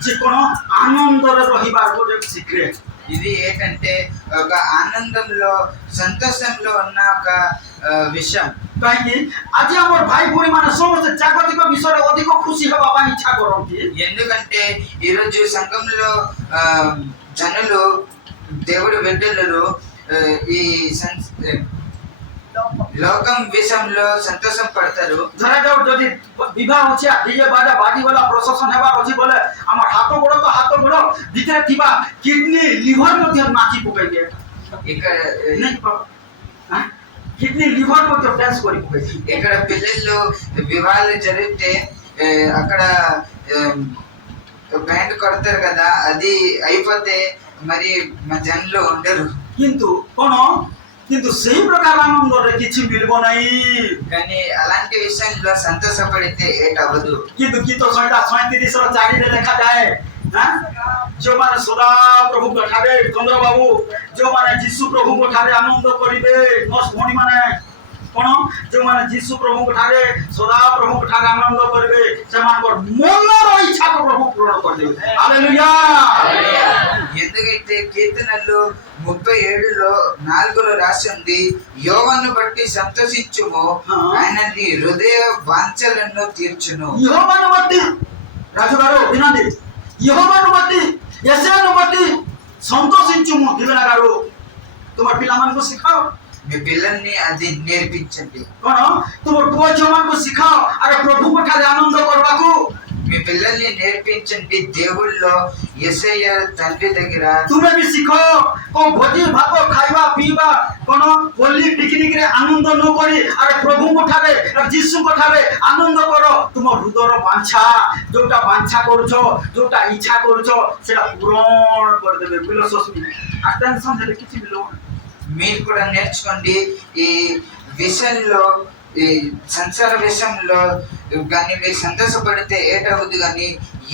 ଯେ କ'ଣ ଆନନ୍ଦରେ ରହିବାର ଗୋଟେ ସିକ୍ରେଟ। ఇది ఏంటంటే ఒక ఆనందంలో సంతోషంలో ఉన్న ఒక విషయం। କାହିଁକି ଆଜି ଆମର ଭାଇ ଭଉଣୀ ମାନେ ସମସ୍ତେ ଜାଗତିକ ବିଷୟରେ ଅଧିକ ଖୁସି ହେବା ପାଇଁ ଇଚ୍ଛା କରନ୍ତି। ఎందుకంటే ఈరోజు సంఘంలో జనులు దేవుడి బిడ్డలు ఈ లోకం విషయంలో సంతోషం పడతారు। ଧରାଯାଉ ଯଦି ବିବାହ ଅଛି, ଡିଜେ ବାଜା ବାଜିଗଲା, ପ୍ରସେସନ ହେବାର ଅଛି ବୋଲେ ଆମର ହାତ ଗୋଡ଼ ଭିତରେ ଥିବା କିଡନୀ ଲିଭର ମଧ୍ୟ ନାଚି ପକାଇଦିଏ। ఇక్కడ కిడ్నీ లివర్ ମଧ୍ୟ డాన్స్ କରି ପକାଇଛି। ఇక్కడ పిల్లలు వివాహాలు జరిగితే అక్కడ బ్యాండ్ కొడతారు కదా, అది అయిపోతే మరి మా జనులు ఉండరు। କିନ୍ତୁ କ'ଣ? କିନ୍ତୁ ସେଇ ପ୍ରକାର ଆନନ୍ଦରେ କିଛି ମିଳିବ ନାହିଁ। కానీ అలాంటి విషయంలో సంతోషపడితే ఏటవ్వదు। କିନ୍ତୁ ଗୀତ 37:4 ଲେଖାଯାଏ, ଯେଉଁମାନେ ସଦା ପ୍ରଭୁଙ୍କ ଠାରେ, ଚନ୍ଦ୍ର ବାବୁ, ଯେଉଁମାନେ ଯୀଶୁ ପ୍ରଭୁଙ୍କ ଠାରେ ଆନନ୍ଦ କରିବେ, ଭଉଣୀମାନେ କ'ଣ? ଯେଉଁମାନେ ଯୀଶୁ ପ୍ରଭୁଙ୍କ ଠାରେ ସଦା ପ୍ରଭୁଙ୍କ ଠାରେ ଆନନ୍ଦ କରିବେ, ସେମାନଙ୍କର ମନର ଇଚ୍ଛାକୁ ପ୍ରଭୁ ପୂରଣ କରିଦେବେ। ହାଲେଲୁୟା। ఎందుకంటే కీర్తనలు 37:4 రాసి ఉంది, యోవాను బట్టి సంతోషించుము, ఆయన నీ హృదయ వాంఛలను తీర్చును। యెహోవాను బట్టి రాజుగారు వినండి, యెహోవాను బట్టి, యెషయాను బట్టి సంతోషించుము। దివ్యనా గారు ତୁମର ପିଲାମାନଙ୍କୁ ଶିଖାଅ, మీ పిల్లల్ని అది నేర్పించండి। କ'ଣ? ତୁମର ପୁଅ ଝିଅମାନଙ୍କୁ ଶିଖାଅ ଆରେ ପ୍ରଭୁଙ୍କ ଠାରେ ଆନନ୍ଦ କରିବାକୁ। మీ పిల్లల్ని నేర్పించండి దేవుళ్ళో యేసయ్య తండ్రి దగ్గర। ତୁମେ ବି ଶିଖ, କ'ଣ ଭୋଜି ଭାତ ଖାଇବା ପିଇବା, କ'ଣ ହୋଲି ପିକନିକରେ ଆନନ୍ଦ ନ କରି ଆରେ ପ୍ରଭୁଙ୍କ ଠାରେ, ଯୀଶୁଙ୍କ ଠାରେ ଆନନ୍ଦ କର। ତୁମ ହୃଦୟର ବାଞ୍ଛା, ଯୋଉଟା ବାଞ୍ଛା କରୁଛ, ଯୋଉଟା ଇଚ୍ଛା କରୁଛ, ସେଟା ପୂରଣ କରିଦେବେ। ଫିଲୋସଫି ଆଟେନସନ ହେଲେ କିଛି ମିଳିବ। మీరు కూడా నేర్చుకోండి ఈ విషయంలో, ఈ సంసార విషయంలో కానీ మీరు సంతోషపడితే ఏటవుద్ది, కానీ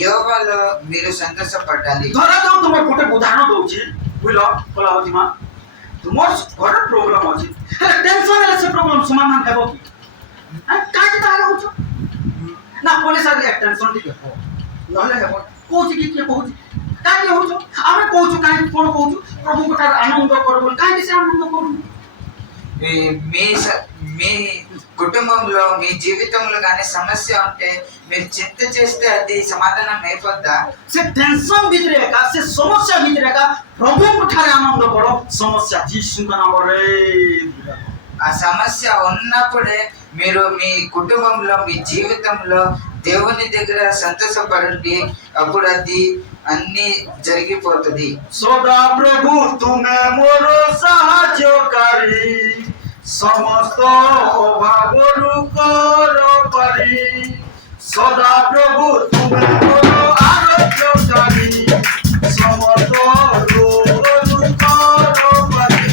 యోగాలో మీరు సంతోషపడాలి। ଧରାଯାଉ ତୁମର ଗୋଟେ ଉଦାହରଣ ଦଉଛି, ବୁଝିଲ କଲା ହଉଛି ମା, ତୁମର ଘରେ ପ୍ରୋବ୍ଲେମ ଅଛି, ହେଲେ ଟେନସନ ହେଲେ ସେ ପ୍ରୋବ୍ଲେମ ସମାଧାନ ହେବ କି? କାହିଁକି ତାହେଲେ ହଉଛ ନା ପୋଲିସ ଆଜି ଟେନସନ ଟିକେ ହବ, ନହେଲେ ହେବ। କହୁଛି କି କିଏ କହୁଛି? କାହିଁକି ହଉଛ? ଆମେ କହୁଛୁ କାହିଁକି? କ'ଣ କହୁଛୁ? ପ୍ରଭୁଙ୍କ ଠାରେ ଆନନ୍ଦ କର ବୋଲି। କାହିଁକି ସେ ଆନନ୍ଦ କରୁନି? మీ కుటుంబంలో మీ జీవితంలో కానీ సమస్య ఉంటే మీరు చింత చేస్తే అది సమాధానం అయిపోద్దా? ସେ ଟେନସନ ଭିତରେ ଏକା, ସେ ସମସ୍ୟା ଭିତରେ ଏକା ପ୍ରଭୁଙ୍କ ଠାରେ ଆନନ୍ଦ କର। ସମସ୍ୟା ଯୀଶୁଙ୍କ ନାମରେ। ఆ సమస్య ఉన్నప్పుడే మీరు మీ కుటుంబంలో మీ జీవితంలో దేవుని దగ్గర సంతోషపడండి, అప్పుడు అది అన్ని జరిగిపోతుంది। ସଦା ପ୍ରଭୁ ତୁମେ ମୋର ସାହାଯ୍ୟକାରୀ, ସମସ୍ତ ଅଭାବରୁ କର ପାରି। ସଦା ପ୍ରଭୁ ତୁମେ ମୋର ଆରୋଗ୍ୟକାରୀ, ସମସ୍ତ ରୋଗରୁ କର ପାରି।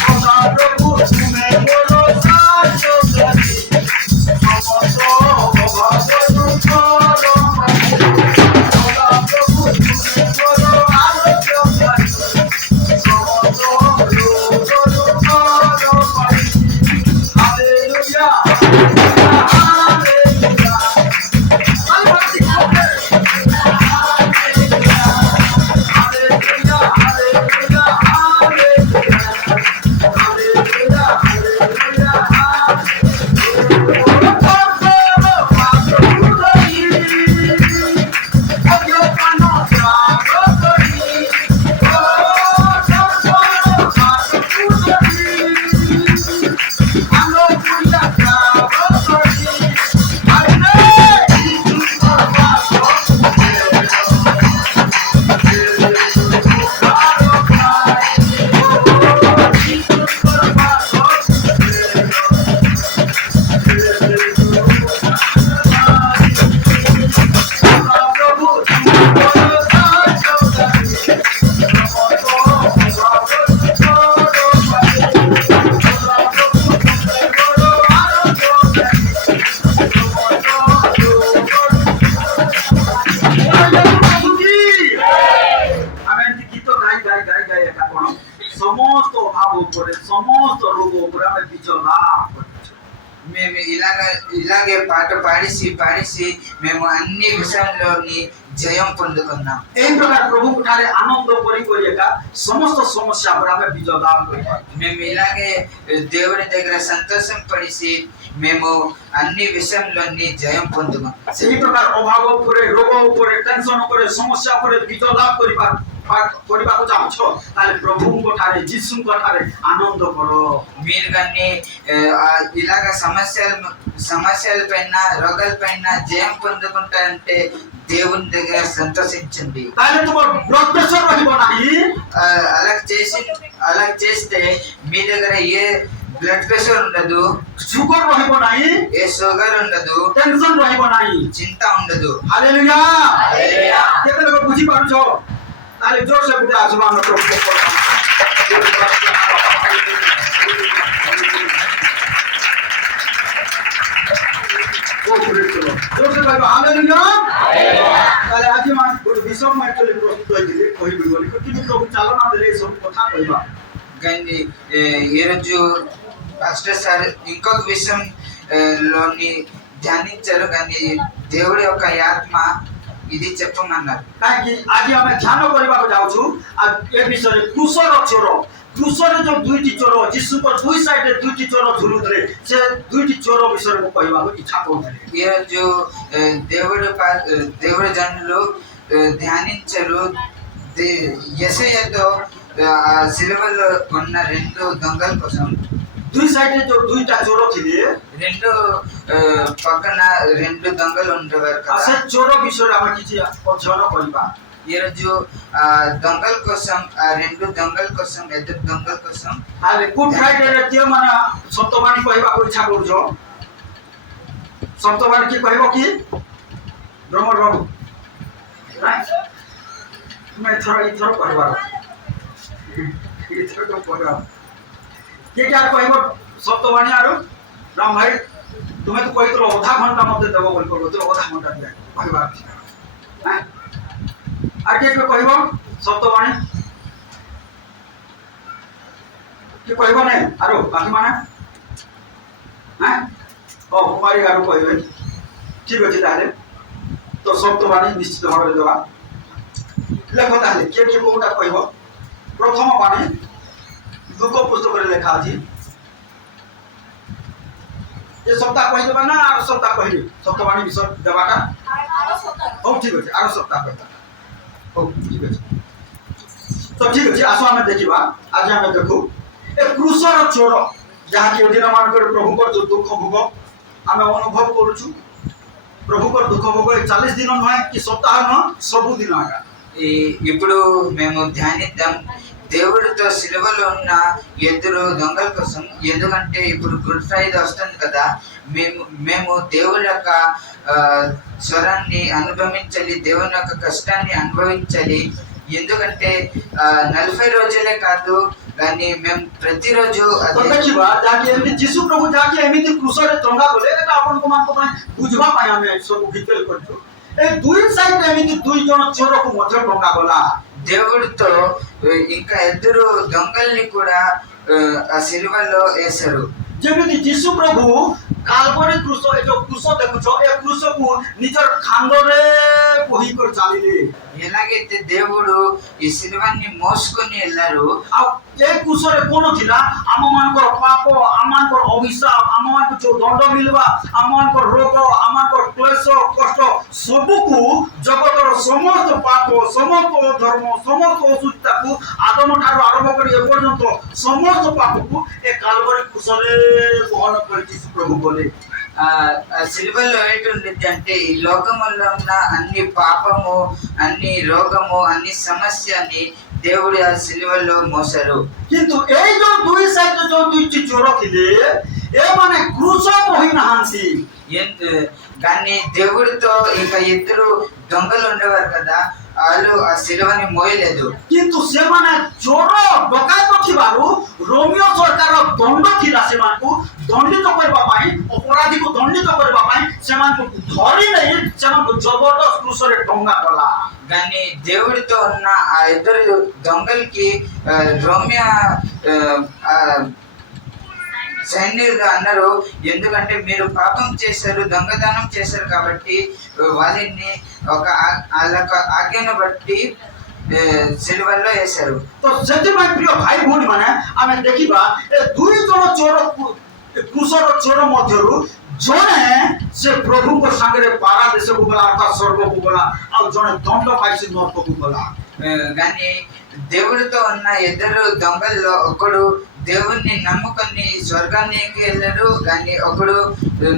ସଦା ପ୍ରଭୁ ତୁମେ ମୋର ସାହାଯ୍ୟକାରୀ, ସମସ୍ତ ଅଭାବରୁ କର ପାରି। ସଦା ପ୍ରଭୁ ତୁମେ ମୋର ଆରୋଗ୍ୟକାରୀ, ସମସ୍ତ ରୋଗରୁ କର ପାରି। Hallelujah, hallelujah. समस्त रोग ଉପରେ ଆମେ ବିଜୟ ଲାଭ କରିଛୁ। మేము ఇలాగే పాట పాడిసి మేము అన్ని విషయంలోని జయం పొందుకున్నాం। এই প্রকার প্রভু ঠারে আনন্দ করি করি একা সমস্ত সমস্যা ଉପରେ ଆମେ বিজୟ লাভ କରିବା। మేము ఇలాగే దేవుని దగ్గర సంతోషం పడిసి మేము అన్ని విషయంలోని జయం పొందుకున్నాం। সেই প্রকার অভাব উপরে রোগ উপরে টেনশন উপরে সমস্যা উপরে বিজয় লাভ କରିବାକୁ ଚାହୁଁଛ ତାହେଲେ ପ୍ରଭୁଙ୍କ ଠାରେ ଯୀଶୁଙ୍କ ଠାରେ ଆନନ୍ଦ କର। మీరు కానీ ఇలాగ సమస్యల పైన రోగాల పైన జయం పొందుకుంటారంటే దేవుని దగ్గర సంతోషించండి। ତାହେଲେ ତୁମର ବ୍ଲଡ୍ ପ୍ରେସର ରହିବ ନାହିଁ, అలా చేస్తే మీ దగ్గర ఏ బ్లడ్ ప్రెషర్ ఉండదు, షుగర్ ରହିବ ନାହିଁ, ఏ షుగర్ ఉండదు, ଟେନସନ ରହିବ ନାହିଁ, చింత ఉండదు। ହାଲେଲୁୟା। କେତେ ଲୋକ ବୁଝି ପାରୁଛ? ତାହେଲେ ଜୋରସେ ଗୋଟେ ଆସିବା ଆମେ ପ୍ରଭୁଙ୍କ ଜୋରସେ କହିବା ହାଲେଲୁୟା। ତାହେଲେ ଆଜି ଗୋଟେ ବିଷୟ ମୁଁ ଆକ୍ଚୁଆଲି ପ୍ରସ୍ତୁତ ହେଇଥିଲି କହିବି ବୋଲି, କିନ୍ତୁ ପ୍ରଭୁ ଚାଲନା ଦେଲେ ଏ ସବୁ କଥା କହିବା। కానీ ఈరోజు పాస్టర్ సార్ ఇంకొక విషయం లోని ధ్యానించారు, కానీ దేవుడి యొక్క ఆత్మ ఇది చెప్పమన్నారు। କାହିଁକି ଆଜି ଆମେ ଧ୍ୟାନ କରିବାକୁ ଯାଉଛୁ ଏ ବିଷୟରେ କ୍ରୁଶର ଚୋର। କ୍ରୁଶରେ ଯୋଉ ଦୁଇଟି ଚୋର ଯୀଶୁଙ୍କ ଦୁଇ ସାଇଡରେ ଦୁଇଟି ଚୋର ଝୁଲୁଥିଲେ, ସେ ଦୁଇଟି ଚୋର ବିଷୟରେ ମୁଁ କହିବାକୁ ଇଚ୍ଛା କରୁଥିଲି। ఈరోజు దేవుడి జనులు ధ్యానించరు యేసయ్యతో సిలువలో ఉన్న రెండు దొంగల కోసం। ଦୁଇ ସାଇଡରେ ଯୋଉ ଦୁଇଟା ଚୋର ଥିଲେ, రెండు పక్కన రెండు దొంగలు ఉండేవారు ସେ కదా। ଚୋର ବିଷୟରେ ଆମେ କିଛି ଅଧ୍ୟୟନ କରିବା। ఈరోజు దొంగల కోసం రెండు దొంగల కోసం ఎదురు దొంగల కోసం ତାହେଲେ ଗୁଡ୍ ଫ୍ରାଇଡେରେ କେଉଁମାନେ ସତ୍ୟବାଣୀ କହିବାକୁ ଇଚ୍ଛା କରୁଛ? ସତ୍ୟବାଣୀ କିଏ କହିବ କି? ବ୍ରହ୍ମ ତୁମେ ଏଥର କହିବାର, ଏଥର କହିବାର କିଏ କାହାର କହିବ ସତ୍ୟବାଣୀ? ଆରୁ ରାମ ଭାଇ ତୁମେ ତ କହିଥିଲ ଅଧା ଘଣ୍ଟା ମତେ ଦେବ ବୋଲି କହୁଥିଲ, ଅଧା ଘଣ୍ଟା ଦିଏ କହିବାର ଅଛି। আর কে কে কহিব সত্যবাণী? কি কহিব নাই? আৰু বাকি মানে কুমারী আৰু কহিবে। ঠিক আছে, তাহলে তো সত্যবাণী নিশ্চিত ভাবে দেওয়া। লেখ তাহলে কে কে কোনটা কহিব? প্রথম বাণী লুক পুস্তকরে লেখা আছে। এ সপ্তাহ কহিদেবা না আর সপ্তাহ কহিবে সত্যবাণী বিষয় দেওয়াটা? হଉ ঠিক আছে, আর সপ্তাহ কহিবা। ହଉ ଠିକ ଅଛି। ତ ଠିକ ଅଛି, ଆସ ଆମେ ଦେଖିବା। ଆଜି ଆମେ ଦେଖୁ ଏ କ୍ରୁଶର ଚୋର, ଯାହାକି ଦିନ ମାନଙ୍କରେ ପ୍ରଭୁଙ୍କର ଯୋଉ ଦୁଃଖ ଭୋଗ ଆମେ ଅନୁଭବ କରୁଛୁ। ପ୍ରଭୁଙ୍କର ଦୁଃଖ ଭୋଗ 40 ଦିନ ନୁହେଁ କି ସପ୍ତାହ ନୁହଁ, ସବୁଦିନ ଆକା। ఇప్పుడు మేము ధ్యానిద్దాం దేవుడితో సిలువలో ఉన్న ఎదురు దొంగల కోసం। ఎందుకంటే ఇప్పుడు గుడ్ ఫ్రైడే వస్తుంది కదా, మేము దేవుడి యొక్క స్వరాన్ని అనుభవించాలి, దేవుని యొక్క కష్టాన్ని అనుభవించాలి। ఎందుకంటే 40 రోజులే కాదు, కానీ మేము ప్రతిరోజు ଦେଖିବା ଯାହାକି ଏମିତି ଯୀଶୁ ପ୍ରଭୁ ଯାହାକି ଏମିତି କ୍ରୁଶରେ ଟଙ୍ଗା ଗଲେ, ଏଟା ଆପଣଙ୍କ ମାନଙ୍କ ପାଇଁ ବୁଝିବା ପାଇଁ ଆମେ ସବୁ ଡିଟେଲ କରିଛୁ। ଏ ଦୁଇ ସାଇଡରେ ଏମିତି ଦୁଇ ଜଣ ଚୋରକୁ ମଧ୍ୟ ଟଙ୍ଗା ଗଲା। దేవుడితో ఇంకా ఎదురు దొంగల్ని కూడా ఆ సిలువలో వేశారు। ଯେମିତି ଯୀଶୁ ପ୍ରଭୁ କାଲବରୀ କ୍ରୁଶ, ଏ ଯୋଉ କ୍ରୁଶ ଦେଖୁଛ, ଏ କ୍ରୁଶକୁ ନିଜର ଖାନ୍ଦରେ ବୋହି କରି ଚାଲିଲେ। ఎలాగైతే దేవుడు ఈ సిలువని మోసుకొని వెళ్ళారు, ଆଉ ଏ କ୍ରୁଶରେ କଣ ଥିଲା? ଆମମାନଙ୍କର ପାପ, ଆମମାନଙ୍କର ଅଭିଶାପ, ଆମମାନଙ୍କୁ ଯୋଉ ଦଣ୍ଡ ମିଳିବା, ଆମମାନଙ୍କର ରୋଗ, ଆମମାନଙ୍କର କ୍ଲେଶ କଷ୍ଟ ସବୁକୁ, ଜଗତର ସମସ୍ତ ପାପ, ସମସ୍ତ ଧର୍ମ, ସମସ୍ତ ଅସୁସ୍ଥତାକୁ ଆଦମ ଠାରୁ ଆରମ୍ଭ କରି ଏପର୍ଯ୍ୟନ୍ତ ସମସ୍ତ ପାପକୁ ଏ କାଲବରୀ କ୍ରୁଶରେ ବହନ କରି ଯୀଶୁ ପ୍ରଭୁ ଗଲେ। సిలువలో ఏంటుంటుంది అంటే ఈ లోకములో ఉన్న అన్ని పాపము, అన్ని రోగము, అన్ని సమస్యని దేవుడు ఆ సిలువలో మోసారు। କିନ୍ତୁ ଏଇ ଯୋଉ ଦୁଇ ସାଇଡରେ ଯୋଉ ଦୁଇଟି ଚୋର ଥିଲେ, ଏମାନେ କ୍ରୁଶ ବୋହି ନାହାନ୍ତି। కానీ దేవుడితో ఇంకా ఇద్దరు దొంగలు ఉండేవారు కదా, వాళ్ళు ఆ సిలువని మోయలేదు। କିନ୍ତୁ ସେମାନେ ଚୋର ଡକାୟତ ଥିବାରୁ ରୋମିଓ ସରକାର ଦଣ୍ଡ ଥିଲା ସେମାନଙ୍କୁ ଦଣ୍ଡିତ କରିବା ପାଇଁ, ଅପରାଧୀକୁ ଦଣ୍ଡିତ କରିବା ପାଇଁ ସେମାନଙ୍କୁ ଧରି ନେଇ ସେମାନଙ୍କୁ ଜବରଦସ୍ତ କ୍ରୁଶରେ ଟଙ୍ଗା ଗଲା। కానీ దేవుడితో ఉన్న ఆ ఇద్దరు దొంగలకి రోమియా సైన్యులు అన్నారు, ఎందుకంటే మీరు పాపం చేశారు, దొంగతనం చేశారు కాబట్టి వాళ్ళని ఒక వాళ్ళ ఆజ్ఞను బట్టి సిలువల్లో వేశారు. तो ସେଥିପାଇଁ ପ୍ରିୟ ଭାଇ ଭଉଣୀ ମାନେ ଆମେ ଦେଖିବା ଏ ଦୁଇ ଜଣ ଚୋର କୁଶର ଚୋର ମଧ୍ୟରୁ ଜଣେ ସେ ପ୍ରଭୁଙ୍କ ସାଙ୍ଗରେ ପାରାଦେଶକୁ ଗଲା ଅର୍ଥାତ୍ ସ୍ୱର୍ଗକୁ ଗଲା ଆଉ ଜଣେ ଦଣ୍ଡ ପାଇଛି ନରକକୁ ଗଲା। కానీ దేవుడితో ఉన్న ఇద్దరు దొంగల్లో ఒకడు దేవుణ్ణి నమ్ముకొని స్వర్గానికి వెళ్ళాడు, కానీ ఒకడు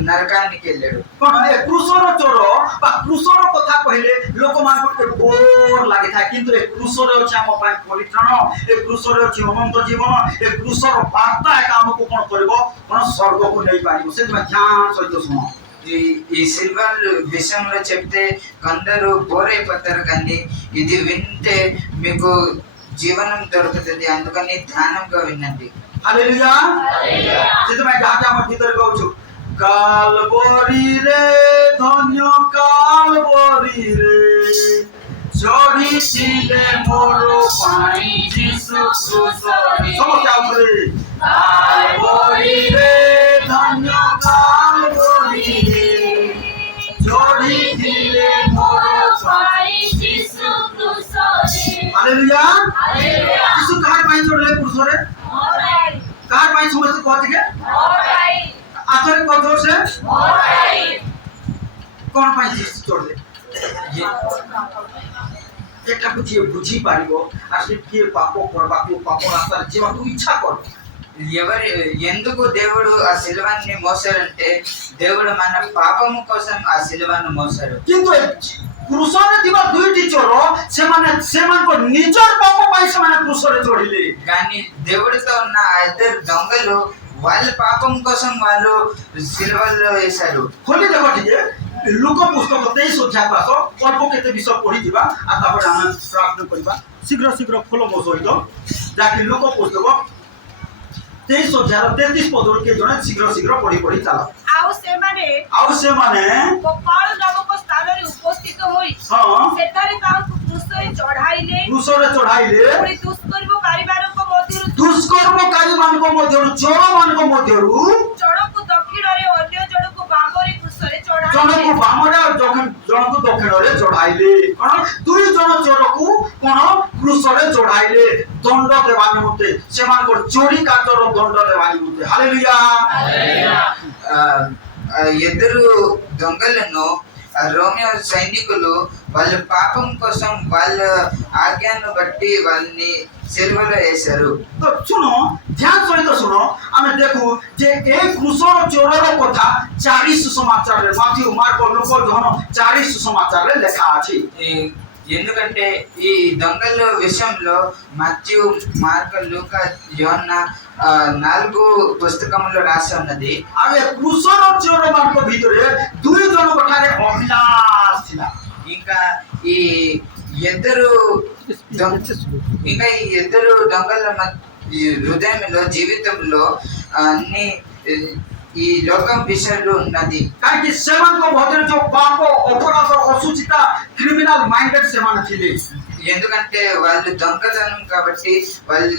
నరకానికి వెళ్ళాడు। କଣ ଏ କୃଷର ଚୋର ବା କୃଷର କଥା କହିଲେ ଲୋକମାନଙ୍କୁ ଟିକେ ବୋର ଲାଗିଥାଏ, କିନ୍ତୁ ଏ କୃଷରେ ଅଛି ଆମ ପାଇଁ ପରିତ୍ରାଣ, ଏ କୃଷରେ ଅଛି ଅନନ୍ତ ଜୀବନ, ଏ କୃଷର ବାର୍ତ୍ତା ଏକା ଆମକୁ କଣ କରିବ, କଣ ସ୍ୱର୍ଗକୁ ନେଇପାରିବ। ସେଥିପାଇଁ ଧ୍ୟାନ ସହିତ ଶୁଣ। ఈ సిల్వర్ విషయంలో చెప్తే కొందరు బోర్ అయిపోతారు, కానీ ఇది వింటే మీకు జీవనం దొరుకుతుంది, అందుకని ధ్యానంగా వినండి। ହାଲେଲୁୟା। ସେଥିପାଇଁ ଯାହାକି ଆମ ଗୀତରେ ଗାଉଛୁ, କାଲବରୀରେ ଧନ୍ୟ କାଲବରୀରେ ଚଢିଥିଲେ ମୋର ପାଇଁ ଯୀଶୁ କ୍ରୁଶରେ। ସମସ୍ତେ ଆଉଥରେ, କାଲବରୀରେ ଧନ୍ୟ କାଲବରୀରେ ଚଢିଥିଲେ ମୋର ପାଇଁ ଯୀଶୁ କ୍ରୁଶରେ। ହାଲେଲୁୟା। ଯୀଶୁ କାହା ପାଇଁ ଚଢିଲେ କ୍ରୁଶରେ? କାହା ପାଇଁ? ସମସ୍ତେ କହ ଟିକେ, ଆଥରେ କହ ଜୋରସେ, କଣ ପାଇଁ ଯୀଶୁ ଚଢିଲେ? ଏଟାକୁ ଯିଏ ବୁଝିପାରିବ ଆସି କିଏ ପାପ କରିବାକୁ, ପାପ ରାସ୍ତାରେ ଯିବାକୁ ଇଚ୍ଛା କର। ఎందుకు దేవుడు ఆ సిలువని మోసాడంటే దేవుడు మన పాపము కోసం ఆ సిలువను మోసాడు। କିନ୍ତୁ କ୍ରୁଶରେ ଥିବା ଦୁଇଟି ଚୋର ସେମାନଙ୍କ ନିଜର ପାପ ପାଇଁ ସେମାନେ କ୍ରୁଶରେ ଚଢିଲେ, కానీ దేవుడితో ఉన్న ఆ ఇద్దరు దొంగలు వాళ్ళ పాపం కోసం వాళ్ళు సిలువలో వేశారు। ଖୋଲି ଦେଖ ଟିକେ ଲୁକ ପୁସ୍ତକ 23 ଅଧ୍ୟାୟକୁ ଆସ, ଅଳ୍ପ କେତେ ବିଷୟ ପଢିଯିବା ଆଉ ତାପରେ ଆମେ ପ୍ରାର୍ଥନା କରିବା। ଶୀଘ୍ର ଶୀଘ୍ର ଖୋଲ ମୋ ସହିତ, ଯାହାକି ଲୁକ ପୁସ୍ତକ 23 ଅଧ୍ୟାୟର 33 ପଦରୁ କିଏ ଜଣେ ଶୀଘ୍ର ଶୀଘ୍ର ପଢି ପଢି ଚାଲ। ଆଉ ସେମାନେ ଗୋପାଳ ନାମକ ସ୍ଥାନରେ ଉପସ୍ଥିତ ହୋଇ ସେଠାରେ ତାହାକୁ କ୍ରୁଶରେ ଚଢାଇଲେ। ପୁଣି ଦୁଷ୍କର୍ମକାରୀମାନଙ୍କ ମଧ୍ୟରୁ ଚୋରମାନଙ୍କ ମଧ୍ୟରୁ ଜଣକୁ ଦକ୍ଷିଣରେ ଅନ୍ୟ ଜଣକୁ ବାମରେ କ୍ରୁଶରେ ଚଢାଇଲେ। ଜଣକୁ ବାମରେ ଆଉ ଜଣକୁ ଦକ୍ଷିଣରେ ଚଢାଇଲେ। କଣ? ଦୁଇ ଜଣ ଚୋରକୁ କଣ କ୍ରୁଶରେ ଚଢାଇଲେ ଦଣ୍ଡ ଦେବା ନିମନ୍ତେ, ସେମାନଙ୍କର ଚୋରି କାର୍ଯ୍ୟର ଦଣ୍ଡ ଦେବା ନିମନ୍ତେ। ହାଲେଲୁୟା। ఇద్దరు దొంగలను రోమియో సైనికులు వాళ్ళ పాపం కోసం వాళ్ళ ఆజ్ఞను బట్టి వాళ్ళని సిలువలో వేశారు। तो सुनो, ध्यान सहित सुनो, आमे देखू जे ए क्रूसर चोरर कथा 40 समाचार रे, माथ्यू, मार्क, लूक, जोहन 40 समाचार रे लिखा अछि। ఎందుకంటే ఈ దొంగల విషయంలో మత్తయి, మార్కు, లూకా, యోహన్నా 4 పుస్తకములో రాసి ఉన్నది। आमे क्रूसर चोर ମାନଙ୍କ ভিতরে দুই জন কঠারে অভিলাষ ছিল। ఇంకా ఈ ఇద్దరు దొంగల హృదయంలో, జీవితంలో అన్ని ఈ లోకం విషయంలో ఉన్నది। କାହିଁକି ସେମାନଙ୍କ ମଧ୍ୟରେ ଯୋଉ ପାପ, ଅପରାଧ, ଅସୁଚିତା, କ୍ରିମିନାଲ ମାଇଣ୍ଡେଡ୍ ସେମାନେ ଥିଲେ। ఎందుకంటే వాళ్ళు దొంగతనం కాబట్టి వాళ్ళ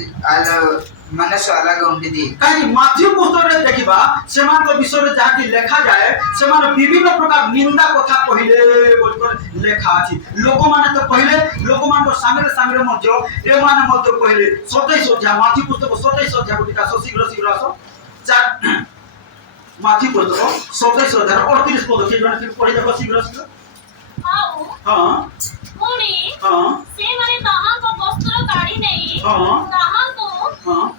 మనసు అలాగా ఉండేది। କାହିଁକି ମାଥ୍ୟୁ ପୁସ୍ତକରେ ଦେଖିବା ସେମାନଙ୍କ ବିଷୟରେ ଯାହାକି ଲେଖାଯାଏ, ସେମାନେ ବିଭିନ୍ନ ପ୍ରକାର ନିନ୍ଦା କଥା କହିଲେ ବୋଲିକରି ଲେଖା ଅଛି। ଲୋକମାନେ ତ କହିଲେ, ଲୋକମାନଙ୍କ ସାଙ୍ଗରେ ସାଙ୍ଗରେ ମଧ୍ୟ ଏମାନେ ମଧ୍ୟ କହିଲେ। 27 ଅଧ୍ୟାୟ, ମାଥ୍ୟୁ ପୁସ୍ତକ 27 ଅଧ୍ୟାୟକୁ ଟିକେ ଆସ, ଶୀଘ୍ର ଶୀଘ୍ର ଆସ। ମାଥ୍ୟୁ ପୁସ୍ତକ 27 ଅଧ୍ୟାୟ 38 ପଦ, କିଏ ଜଣେ ପଢି ଦେଖ ଶୀଘ୍ର ଶୀଘ୍ର। ପୁଣି ହଁ ସେମାନେ ତାହାଙ୍କ ବସ୍ତ୍ର କାଢି ନେଇ ତାହାଙ୍କୁ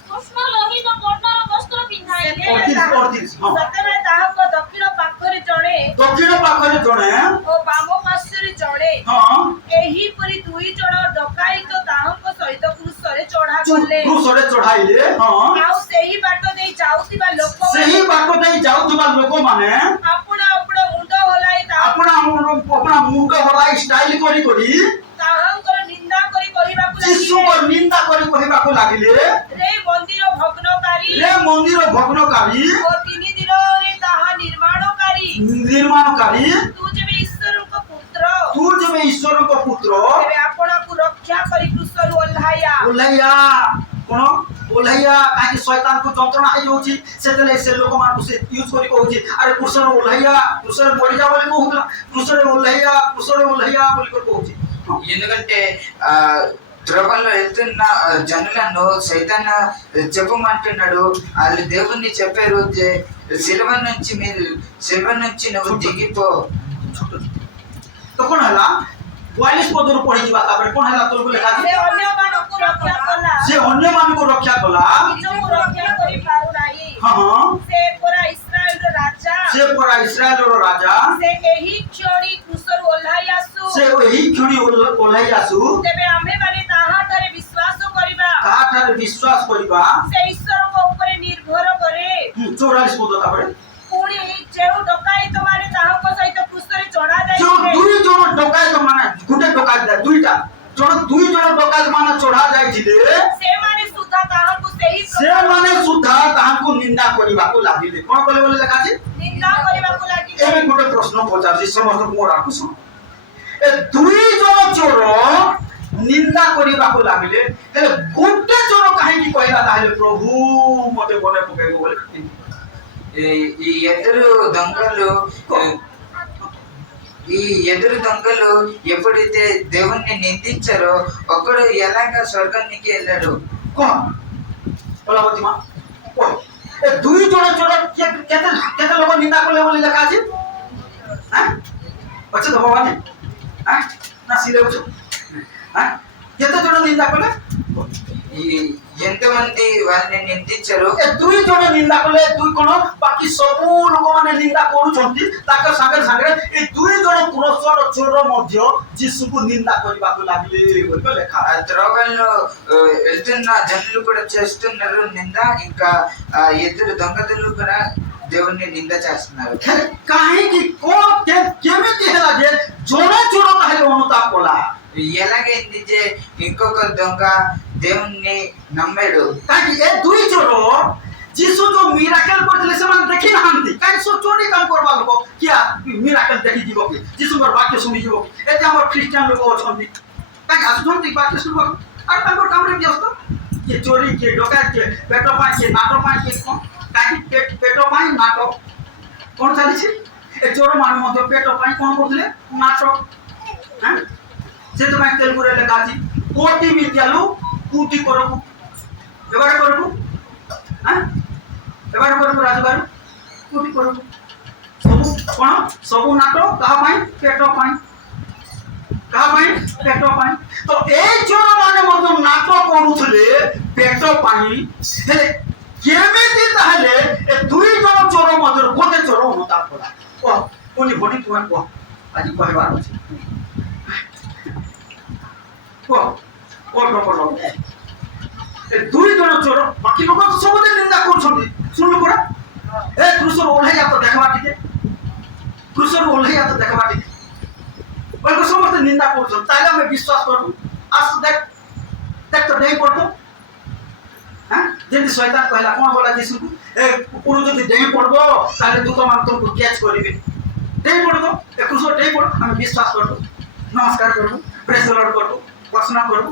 କୃଷ୍ଣ ଲୋହିତ ବର୍ଣ୍ଣର ବସ୍ତ୍ର ପିନ୍ଧାଇଲେ। ସେତେବେଳେ ତାହାଙ୍କ ଦକ୍ଷିଣ ପାଖରେ ଜଣେ ଓ ବାମ ପାର୍ଶ୍ୱରେ ଜଣେ, ଏହିପରି ଦୁଇ ଜଣ ଡକାୟତ ତାହାଙ୍କ ସହିତ କ୍ରୁଶରେ ଚଢାଗଲେ। ଆଉ ସେହି ବାଟ ଦେଇ ଯାଉଥିବା ଲୋକମାନେ ଆପଣା ମୁଣ୍ଡ ହଲାଇ ଷ୍ଟାଇଲ କରି ତାହାଙ୍କର ନିନ୍ଦା କରି କହିବାକୁ ଲାଗିଲେ, ରେ ମନ୍ଦିର ଭଗ୍ନକାରୀ ଓ 3 ଦିନରେ ତାହା ନିର୍ମାଣକାରୀ, ତୁ ଯେବେ ଈଶ୍ୱରଙ୍କ ପୁତ୍ର ତେବେ ଆପଣଙ୍କୁ ରକ୍ଷା କରି କ୍ରୁଶରୁ ଓହ୍ଲାଇଆ। କଣ ओल्हैया कहीं शैतान को जंत्रणा हो जाउची सेतले से लोक मान से यूज करी कहउची अरे कृष्ण ओल्हैया कृष्ण मरि जा बोली कहउला कृष्ण ओल्हैया बोली कहउची ఎందుకంటే త్రోవల్లో వెళ్తున్న జనులను సైతాన్ చెప్పమంటున్నాడు. వాళ్ళు దేవుణ్ణి చెప్పారు, సిలువ నుంచి నువ్వు దిగిపో. तो कोन हला 42 पदर पढि जीवा तापर कोन हला तोलको लेखा से अन्य मानक रक्षा कला से अन्य मानको रक्षा कला निजको रक्षा करि पारु नाही हां से पूरा इस्राएल रो राजा से पूरा इस्राएल रो राजा से एही क्षणी कुसर ओल्हायासु से एही क्षणी ओल्हायासु तेबे आम्हे माने ताहा धरे विश्वास करिबा काठार विश्वास करिबा से ईश्वर को ऊपर निर्भर करे 44 पद तापर पुणी जेउ डकाई तुम्हारे ताहा को सहित कुसरे चढ़ा जो जाय दुई जण डकायत माने गुटे डकायत दुईटा जण दुई जण डकायत माने चढ़ा जायथिले से माने सुधा ताहा को सही से माने सुद्धा ताहाको निंदा करिबा को लागिले कोन बोले बोले लेखा छै निंदा करिबा को लागि एबे गोटे प्रश्न पचारछि समस्त मोर आकु सुन ए दुई जण चोर निंदा करिबा को लागिले हेले गोटे चोर काहे की कहला ताले प्रभु मते बने पकेबो बोले ఈ ఎదురు దొంగలు ఎప్పుడైతే దేవుణ్ణి నిందించారో ఒకడు ఎలాగ స్వర్గానికి వెళ్ళాడు. कोन बोला बतिमा ओ ए दुई जण चोर केते केते लोग निंदा करले बोले लेखा छै हैं अच्छा तो बाबा ने हैं ना सिले उछ हैं केते जण निंदा करले ఎంతమంది వాళ్ళని నిందించారు. ए दुई जण निंदा करले दुई कोन बाकी सब लोग माने निंदा करूछंती ताका संगे संगे ए दुई जण पुरस्कार चोर मध्य यीशु को निंदा करबा को लागिले बोल लेखा ఆ త్రోవల్లో వెళ్తున్న జనులు కూడా చేస్తున్నారు నింద. ఇంకా ఎదురు దొంగలు కూడా దేవుణ్ణి నింద చేస్తున్నారు. काहे की को केमिति हेला जे जोड़ा चोर कहले अनुताप कोला ఎలాగైంది जे ఇంకొక దొంగ దేవుణ్ణి నమ్మాడు. काहे ए दुई चोर जीसु जो मिराकल करथिले से मन देखि नहंती काहे सो चोरी काम करबा लोग किया मिराकल देखि जीवो कि जीसु कर वाक्य सुनि जीवो एते हमर क्रिश्चियन लोग अछंती काहे आसुंती वाक्य सुनबो आर तांकर काम रे व्यस्त के चोरी के डकैत के पेटो पाई के नाटो पाई के कोन काहे पेटो पाई नाटो कोन चली छी ए चोर मान मध्य पेटो पाई कोन करथिले नाटो हैं से तो मैं तेलुगु रे लेखा छी कोटि विद्यालु कूटी करबो एबारे करबो हैं एबारे करबो राजगार कूटी करबो सब कोन सब नाटो कहा पाई पेटो पाई पेटो पाई तो ए चोर माने मतो नाटो करूथले पेटो पाई हेले केमिति ताहले ए दुई जण चोर मधुर गोटे चोर अनुताप करा ओ कोनी बडी तुम को आज कहबार अछि ओ डबल ए दुई जण चोर बाकी लोग सब निंदा करछथि सुनलु कोरा ए कृष्ण ओल्हैया तो देखबा ठीक कृष्ण ओल्हैया तो देखबा ठीक बल्कि समस्त निंदा करछन ताले हम विश्वास करबो आज देख तो नहीं पड़तो हैं जेंति शैतान कहला कोन बोला यीशु को ए पुरो जति नहीं पड़बो ताले दूत मान तुमको कैच करिवे नहीं पड़तो ए कृष्ण नहीं पड़ हम विश्वास करबो नमस्कार करबो प्रेज द लॉर्ड करबो प्रार्थना करबो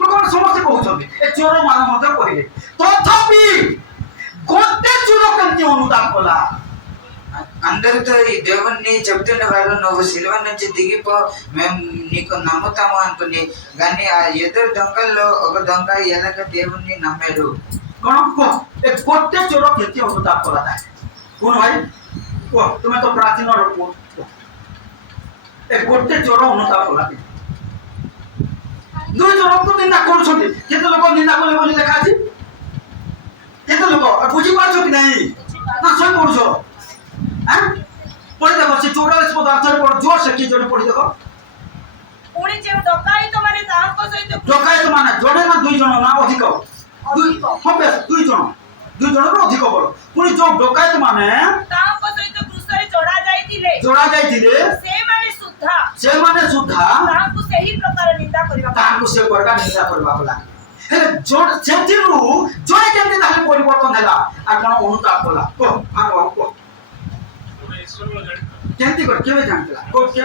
लोक समस्त कहउछथि ए चोर मान मत कहिबे तथापि गोटे चोर केंति अनुताप कला అందరితో ఈ దేవుణ్ణి చెప్తున్నవారు నువ్వు సిలువ నుంచి దిగిపో మేము నీకు నమ్ముతాము అనుకుని. కానీ ఆ ఎదురు దొంగల్లో ఒక దొంగ ఎలాగ దేవుణ్ణి నమ్మాడు. कोन को ए गोटे चोर केंति अनुताप कला था कोन भाई ओ तुम्हें तो प्राचीन रूप ए गोटे चोर अनुताप कला दुई जण को निंदा करूछथि केते लोक निंदा करले बोली लेखा अछि केते लोक बुझी पाछो कि नहीं ना सही पढुछो हैं पढि देखो से 44 पदार्थ पर जोर से की जोर पढि देखो पुणी जेउ डकाई तुम्हारे ताहा को सहित डकायत माने जोड़े ना दुई जण ना अधिक दुई हम बेस दुई जण रो अधिक बड़ पुणी जो डकायत माने ताहा को सहित क्रूसरे चढ़ा जायतिले से माने सुद्धा ताहा को सही प्रकार निंदा करिबा ताको से प्रकार निंदा करबा होला हेले जोड़ सेतिरु जोड़े केते ताले परिवर्तन होला आ कोन अनुताप होला को आरो को ईश्वर को जान केंति कर केबे जानतला को के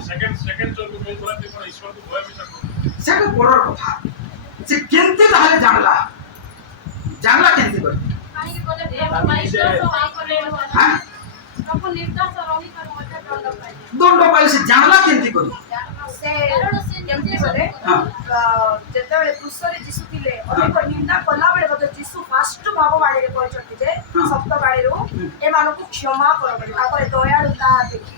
सेकंड जो को बोला ते ईश्वर को भय भी सकतो सेकंड बड़ कथा से केंति ताले जानला जानला केमती कर କାହିଁକି ବୋଲେ ପ୍ରଭୁ ନିର୍ଦ୍ଦୋଷ ହୋଇକଲେଣି हां ପ୍ରଭୁ ନିର୍ଦ୍ଦୋଷ ରହିକରି ମଧ୍ୟ ଦଣ୍ଡ ପାଇଲେ दंड पाइल से जानला केमती कर ସେ କାରଣ ସେ କେମିତି କଲେ हां ଯେତେବେଳେ କୃଷରେ ଯୀଶୁ ଥିଲେ ଅନେକ ନିନ୍ଦା କଲା ବେଳେ ମଧ୍ୟ ଯୀଶୁ ଫାଷ୍ଟ ଭାବ ବାଣୀରେ କହିଛନ୍ତି ଯେ ହଁ। ସପ୍ତ ବାଣୀରୁ ଏମାନଙ୍କୁ କ୍ଷମା କର ବୋଲି ତାପରେ ଦୟାଳୁତା ଦେଖି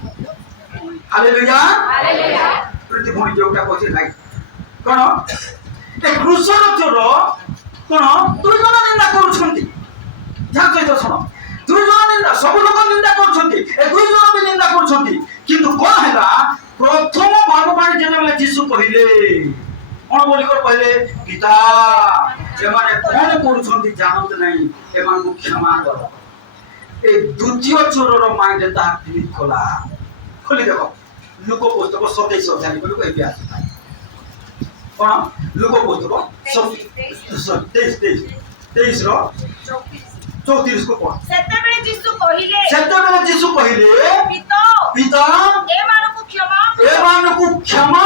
हालेलुया ହାଲେଲୁୟା प्रति भूमि जोटा कहते लाइक कोन ए क्रूसर चोर कोन दुई जन निंदा करूछंती जान सहित सुन दुई जन निंदा सब लोक निंदा करूछंती ए दुई जन भी निंदा करूछंती किंतु कोन हैला प्रथम भगवान जेने बेले यीशु कहिले कोन बोली कर पहले पिता एमाने कोन करूछंती जानत नहीं एमान को क्षमा कर ए द्वितीय चोरर माइंड ता क्लिक कला खोली देखो लोक पुस्तक 27 अध्याय को इतिहास कोन लोक पुस्तक 23 रो 34 को पढ़ ସେତେବେଳେ ଯୀଶୁ କହିଲେ ସେତେବେଳେ ଯୀଶୁ କହିଲେ ପିତା ପିତା ଏମାନଙ୍କୁ କ୍ଷମା କର ଏମାନଙ୍କୁ କ୍ଷମା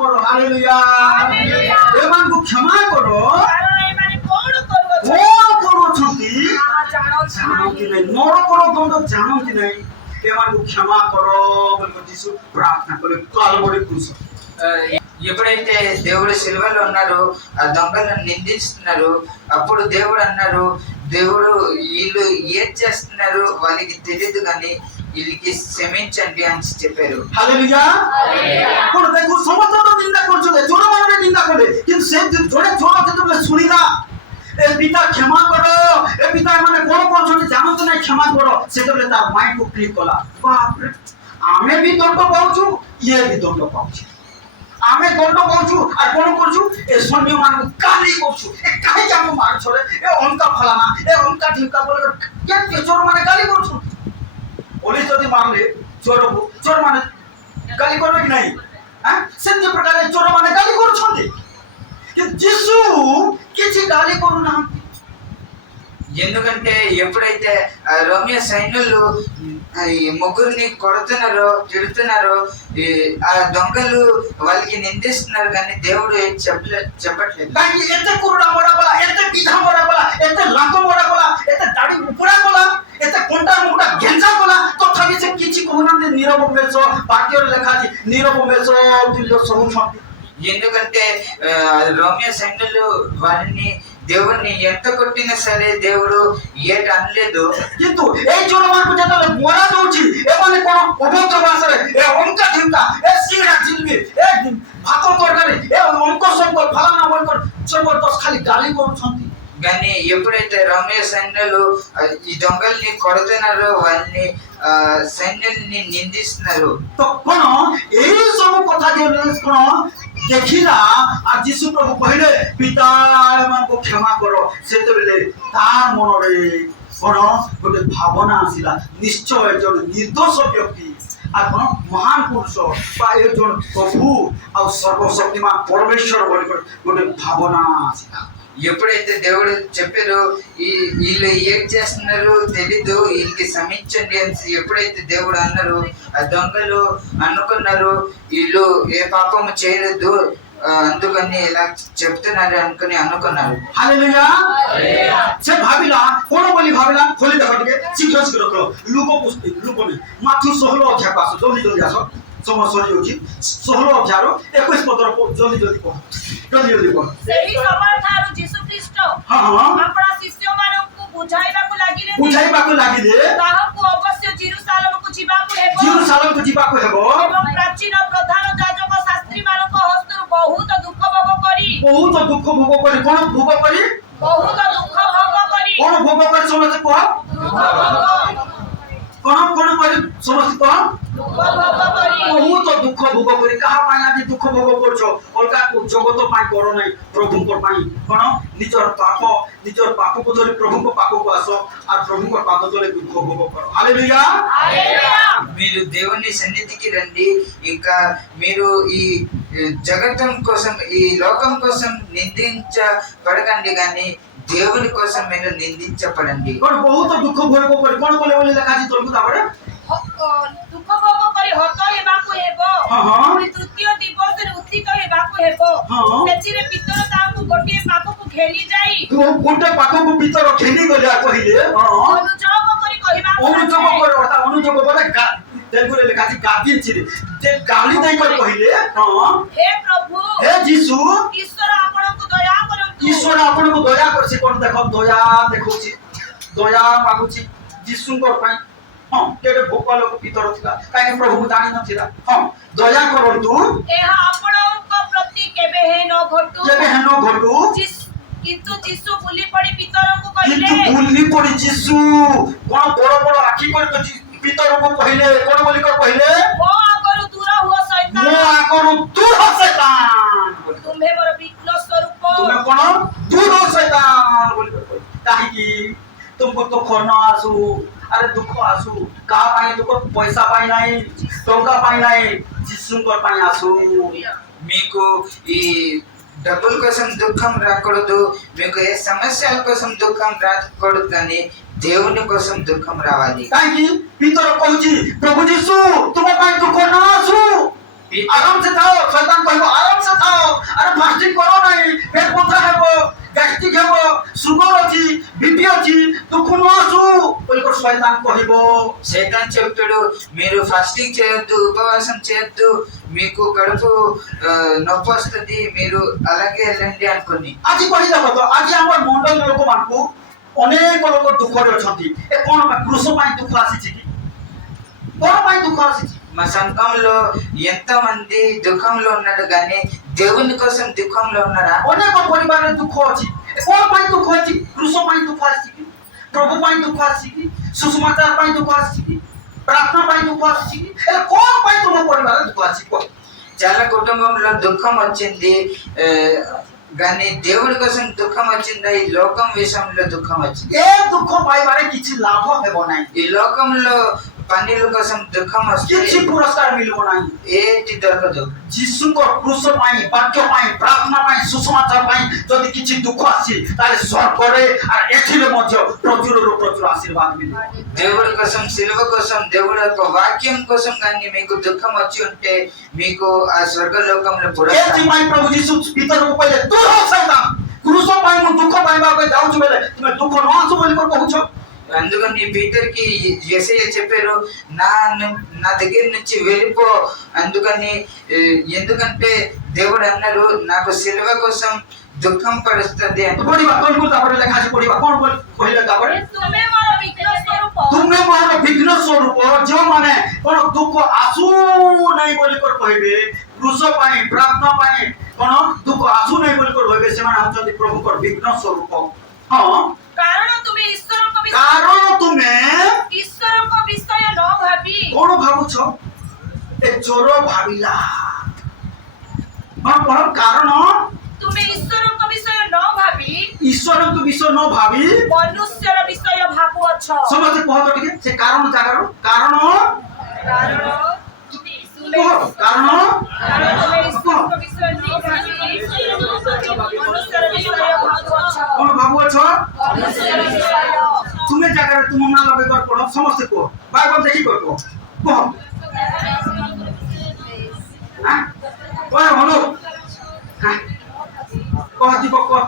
କର ହାଲେଲୁୟା ହାଲେଲୁୟା। ଏମାନଙ୍କୁ କ୍ଷମା କର କାରଣ ଏମାନେ କଣ କରୁଅଛନ୍ତି କଣ କରୁଛନ୍ତି ତାହା ଜାଣନ୍ତି ଜାଣନ୍ତି ନାହିଁ। ନାହିଁ ନରକର ଦଣ୍ଡ ଜାଣନ୍ତି ନାହିଁ ଏମାନଙ୍କୁ କ୍ଷମା କର ବୋଲି ଯୀଶୁ ପ୍ରାର୍ଥନା କଲେ କାଲବରୀ କ୍ରୁଶ ఎప్పుడైతే దేవుడు సిలువలో ఉన్నారో ఆ దొంగలను నిందిస్తున్నారు అప్పుడు దేవుడు అన్నారు దేవుడు వీళ్ళు ఏం చేస్తున్నారు వాళ్ళకి తెలియదు కానీ వీళ్ళకి క్షమించండి అని చెప్పారు हालेलुया कोन देखो समस्त तो निंदा करछले चोर माने निंदा करे किंतु से जोड़े चोर जेतबे सुनिला ए पिता क्षमा करो ए पिता माने कोन करछले जानत नै क्षमा करो सेतबे तार माइंड को क्लिक कला बाप रे आमे भी दंड पाउछु ये भी दंड पाउछु आमे दंड पाउछु आ कोन करछु ए सन्य मान को गाली करछु ए काहे जाम मार छोरे ए उनका फलाना ए उनका ठिका बोले के चोर माने गाली करछु पुलिस जदि मारले चोर माने गाली करबे कि नहीं हां सेते प्रकार चोर माने गाली करछन्ते कि यीशु किछि गाली करू ना ఎందుకంటే ఎప్పుడైతే రోమియో సైన్యులు ఈ ముగ్గురిని కొడుతున్నారో తిడుతున్నారో ఆ దొంగలు వాళ్ళకి నిందిస్తున్నారు కానీ దేవుడు ఏం చెప్పట్లేదు काहे एते कुरुडा बड़ा बला एते बिधा बड़ा बला एते लाको बड़ा बला एते दाढ़ी उपड़ा बला एते कोंटा मुटा गेंजा बला तथापि से किछि कहना नीरव मेष वाक्य लेखा अछि नीरव मेष तुल्य सब छथि ఎందుకంటే రోమియో సైన్యులు వారిని దేవుణ్ణి ఎంత కొట్టినా సరే దేవుడు ఏట అనలేదు किंतु ए चोर मान को जतले मोरा दउछि ए माने कोन अभद्र भाषा ए ओंका चिंता ए सीड़ा जिलबी ए भातो तरकारी ए ओंको सब फलाना बोल कर सब बस खाली गाली करूछंती కానీ ఎప్పుడైతే రోమియో సైన్యులు ఈ దొంగల్ని కొడుతున్నారో వాళ్ళని సైన్యుల్ని నిందిస్తున్నారు तो कोन ए सब कथा जे कोन देखिला आ यीशु प्रभु कहले पिता मान को क्षमा करो सेते बेले तार मन रे कोन गोटे भावना आसिला निश्चय जन निर्दोष व्यक्ति आ कोन महान पुरुष बा ए जन प्रभु आ सर्वशक्तिमान परमेश्वर बोली गोटे भावना आसिला ఎప్పుడైతే దేవుడు చెప్పారో వీళ్ళు ఏం చేస్తున్నారు తెలీదు వీళ్ళకి క్షమించండి అని ఎప్పుడైతే దేవుడు అన్నారు ఆ దొంగలు అనుకున్నారు వీళ్ళు ఏ పాపము చేయలేదు అందుకని ఇలా చెప్తున్నారు అనుకుని అనుకున్నారు हालेलुया से भाबिला कोन बोली भाबिला खोली देखो टिके शीघ्र शीघ्र करो लुको में माथु 16 अध्याय पास जल्दी जल्दी आसो समय सरी होची 16 अध्याय रो 21 पद रो जल्दी जल्दी कहो जल्दी कहो ସେହି ସମୟଠାରୁ ଯୀଶୁ ଖ୍ରୀଷ୍ଟ हां हां ଆପଣା ଶିଷ୍ୟମାନଙ୍କୁ ବୁଝାଇବାକୁ ଲାଗିଲେ ଯେ बुझाई बाको लागिले ତାହାକୁ ଅବଶ୍ୟ ଜେରୁସାଲେମକୁ ଯିବାକୁ ହେବ जेरूसालेम को जीवा को हेबो ଏବଂ ପ୍ରାଚୀନ ପ୍ରଧାନ ଯାଜକ ଶାସ୍ତ୍ରୀମାନଙ୍କ ହସ୍ତରୁ ବହୁତ ଦୁଃଖ ଭୋଗ କରି बहुत दुख भोग करी कोन भोग करी ବହୁତ ଦୁଃଖ ଭୋଗ କରି कोन भोग करी समझ को ଦୁଃଖ ଭୋଗ कोन करी समझ को ଦୁଃଖ ଭୋଗ କରି बहुत दुख भोग करी कहा पाई आज दुख भोग करछो अलगा को जगत पाई करो नहीं प्रभु को पाई कोन निजर पाप को धरि प्रभु को पाप को आसो आ प्रभु को पाद तले दुख भोग करो हालेलुया హల్లెలూయా మీరు దేవుని సన్నిధికి రండి ఇంకా మీరు ఈ జగతం కోసం ఈ లోకం కోసం నిందించబడకండి కానీ దేవుని కోసం మీరు నిందించబడండి कोन बहुत दुख भोग करी कोन बोले लेखा जी तोलकु ताबरे ଦୁଃଖ ଭୋଗ କରି ହତ ହେବାକୁ ହେବ ହଁ, ହଁ। ପୁଣି ତୃତୀୟ ଦିବସରେ ଉତ୍ଥିତ ହେବାକୁ ହେବାକୁ ହେବ ହଁ। ସେଥିରେ ପିତର ତାଙ୍କୁ ଗୋଟିଏ ପାଖକୁ ଘେନି ଯାଇ ଗୋଟେ ପାଖକୁ ଭିତର ଘେନି ଗଲେ କହିଲେ ଅନୁଯୋଗ କରି କହିବାକୁ অনুযোগ ଲାଗିଲେ, করে অর্থাৎ অনুযোগ বলে তেলগুলো লেখা আছে গাদিয়েছিল যে গালি দেই করে কহিলে ହେ ପ୍ରଭୁ হে যিশু ଈଶ୍ୱର ଆପଣଙ୍କୁ ଦୟା କରନ୍ତୁ ঈশ্বর ଆପଣଙ୍କୁ ଦୟା କରିଛି কোন ଦେଖ ଦୟା ଦେଖଉଛି ଦୟା ମାଗୁଛି ଯୀଶୁଙ୍କ ପାଇଁ ହଁ କେଡ଼େ ଭୋକ ଲୋକ ଭିତର ଥିଲା କାହିଁକି ପ୍ରଭୁ ଜାଣି ନଥିଲା ହଁ ଦୟା କରନ୍ତୁ ଏହା ଆପଣଙ୍କ ପ୍ରତି କେବେ ନ ଘଟୁ ଯେବେ ହେନ ଘଟୁ କିନ୍ତୁ ଯୀଶୁ ବୁଲି ପଡ଼ି ପିତରଙ୍କୁ কিন্তু କହିଲେ ভুলি পড়ি যিশু কোন বড় বড় আখি করে তো পিতরକୁ କହିଲେ কোন বলি করে କହିଲେ ମୋ ଆଗରୁ ଦୂର ହୁଅ ମୋ ଶୈତାନ ଆଗରୁ ଦୂର ଶୈତାନ ତୁମ୍ଭେ ମୋର ବିଘ୍ନ ସ୍ୱରୂପ ତୁମେ କଣ ଦୂର ଶୈତାନ ବୋଲି କହିଲେ କାହିଁକି ତୁମକୁ ଦୁଃଖ ନ ଆସୁ ଆରେ ଦୁଃଖ ଆସୁ କାହା ପାଇଁ ଦୁଃଖ ପଇସା ପାଇଁ ନାହିଁ ଟଙ୍କା ପାଇଁ ନାହିଁ ଯୀଶୁଙ୍କ ପାଇଁ ଆସୁ మీకు ఈ డబ్బుల కోసం దుఃఖం రాకూడదు, మీకు ఏ సమస్యల కోసం దుఃఖం రాకూడదు, కానీ దేవుని కోసం దుఃఖం రావాలి. କାହିଁକି ପିତର କହୁଛି ପ୍ରଭୁ ଯୀଶୁ ତୁମ ପାଇଁ ଦୁଃଖ ନ ଆସୁ ଆରାମ ସେ ଥାଅ ଶୈତାନ କହିବ ଆରାମ ସେ ଥାଅ ଆରେ ଫାଷ୍ଟିଂ କର ନାହିଁ ପେଟ ବଥା ହେବ ଗ୍ୟାଷ୍ଟ୍ରିକ୍ ହେବ ସୁଗର ଅଛି ବିପି ଅଛି ଦୁଃଖ ନ ଆସୁ ବୋଲି ଶୈତାନ କହିବ సైతాన్ చెప్తాడు మీరు ఫాస్టింగ్ చేయొద్దు, ఉపవాసం చేయొద్దు, మీకు కడుపు నొప్పి వస్తుంది, మీరు అలాగే వెళ్ళండి అనుకుని. ଆଜି କହିଦେବ ତ ଆଜି ଆମର ମଣ୍ଡଳ ଲୋକମାନଙ୍କୁ ଅନେକ ଲୋକ ଦୁଃଖରେ ଅଛନ୍ତି ଏ କଣ ପାଇଁ କୃଷ ପାଇଁ ଦୁଃଖ ଆସିଛି କି କଣ ପାଇଁ ଦୁଃଖ ଆସିଛି మా సంఘంలో ఎంతో మంది దుఃఖంలో ఉన్నారు, కానీ దేవుని కోసం దుఃఖంలో ఉన్నారా? ଅନେକ ପରିବାରରେ ଦୁଃଖ ଅଛି ଏ କଣ ପାଇଁ ଦୁଃଖ ଅଛି କୃଷ ପାଇଁ ଦୁଃଖ ଆସିଛି କି ପ୍ରଭୁ ପାଇଁ ଦୁଃଖ ଆସିଛି କି ସୁସମାଚାର ପାଇଁ ଦୁଃଖ ଆସିଛି କି ପ୍ରାର୍ଥନା ପାଇଁ ଦୁଃଖ ଆସିଛି କି ହେଲେ କଣ ପାଇଁ ତୁମ ପରିବାରରେ ଦୁଃଖ ଆସିଛି କୁହ చాలా కుటుంబంలో దుఃఖం వచ్చింది, కానీ దేవుడి కోసం దుఃఖం వచ్చిందా? ఈ లోకం విషయంలో దుఃఖం వచ్చింది. ଏ ଦୁଃଖ ପାଇବାରେ କିଛି ଲାଭ ହେବ ନାହିଁ ఈ లోకంలో పనుల కోసం దుఃఖం వస్తే କିଛି ପୁରସ୍କାର ମିଳିବ ନାହିଁ ఏటి దొరకదు. ଯୀଶୁଙ୍କ କୃଷ ପାଇଁ ବାକ୍ୟ ପାଇଁ ପ୍ରାର୍ଥନା ପାଇଁ ସୁସମାଚାର ପାଇଁ ଯଦି କିଛି ଦୁଃଖ ଆସିଛି ତାହେଲେ ସ୍ୱର୍ଗରେ ଆଉ ଏଠିରେ ମଧ୍ୟ ପ୍ରଚୁରରୁ ପ୍ରଚୁର ଆଶୀର୍ବାଦ ମିଳିବ దేవుడి కోసం, సిలువ కోసం, దేవుడి యొక్క వాక్యం కోసం కానీ మీకు దుఃఖం వచ్చి ఉంటే మీకు ఆ స్వర్గలోకంలో పురస్కారం. ଏଥିପାଇଁ ପ୍ରଭୁ ଯୀଶୁ ଭିତରକୁ କହିଲେ ଦୂର ଶୈତାନ କୃଷ ପାଇଁ ମୁଁ ଦୁଃଖ ପାଇବାକୁ ଯାଉଛି ବେଲେ ତୁମେ ଦୁଃଖ ନ ଆସୁ ବୋଲି କହୁଛ అందుకని పీటర్కి యేసయ్య చెప్పారు, నా దగ్గర నుంచి వెళ్ళిపో. అందుకని ఎందుకంటే దేవుడు అన్నారు నాకు సిలువ కోసం దుఃఖం పడుస్తుంది అని. ପଢିବା କୋଉଠୁ ତାପରେ ଲେଖା ଅଛି ପଢିବା କଣ କହିଲେ ତାପରେ ତୁମେ ମୋର ବିଘ୍ନ ସ୍ୱରୂପ ତୁମେ ମୋର ବିଘ୍ନ ସ୍ୱରୂପ ଯେଉଁମାନେ କଣ ଦୁଃଖ ଆସୁ ନାହିଁ ବୋଲି କହିବେ କୃଷ ପାଇଁ ପ୍ରାର୍ଥନା ପାଇଁ କଣ ଦୁଃଖ ଆସୁ ନାହିଁ ବୋଲି କହିବେ ସେମାନେ ହଉଛନ୍ତି ପ୍ରଭୁଙ୍କର ବିଘ୍ନ ସ୍ୱରୂପ ହଁ କାରଣ ତୁମେ ଈଶ୍ୱରଙ୍କ କାରଣ ତୁମେ ବିଷୟ ନ ଭାବି କଣ ଭାବୁଛ ଏ ଚୋର ଭାବିଲା କଣ କାରଣ ତୁମେ ଈଶ୍ୱରଙ୍କ ବିଷୟ ନ ଭାବି ଈଶ୍ୱରଙ୍କ ବିଷୟ ନ ଭାବି ମନୁଷ୍ୟର ବିଷୟ ଭାବୁଅଛ ସମସ୍ତେ କୁହ ତ ଟିକେ ସେ କାରଣ ଜାଗାରୁ କାରଣ କାରଣ କୁହ କାରଣ ତୁମେ ଈଶ୍ୱରଙ୍କ ବିଷୟ ନ ଭାବି ମନୁଷ୍ୟର ବିଷୟ ଭାବୁଅଛ କଣ ଭାବୁଅଛ ମନୁଷ୍ୟର ବିଷୟ ତୁମେ ଜାଗାରେ ତୁମ ନାଁ ଲଗେଇ ପଡ ସମସ୍ତେ କୁହ ବାଇବଲ ଦେଖି କୁହ କୁହ କହ ହଲୋ କହ ଯିବ କହ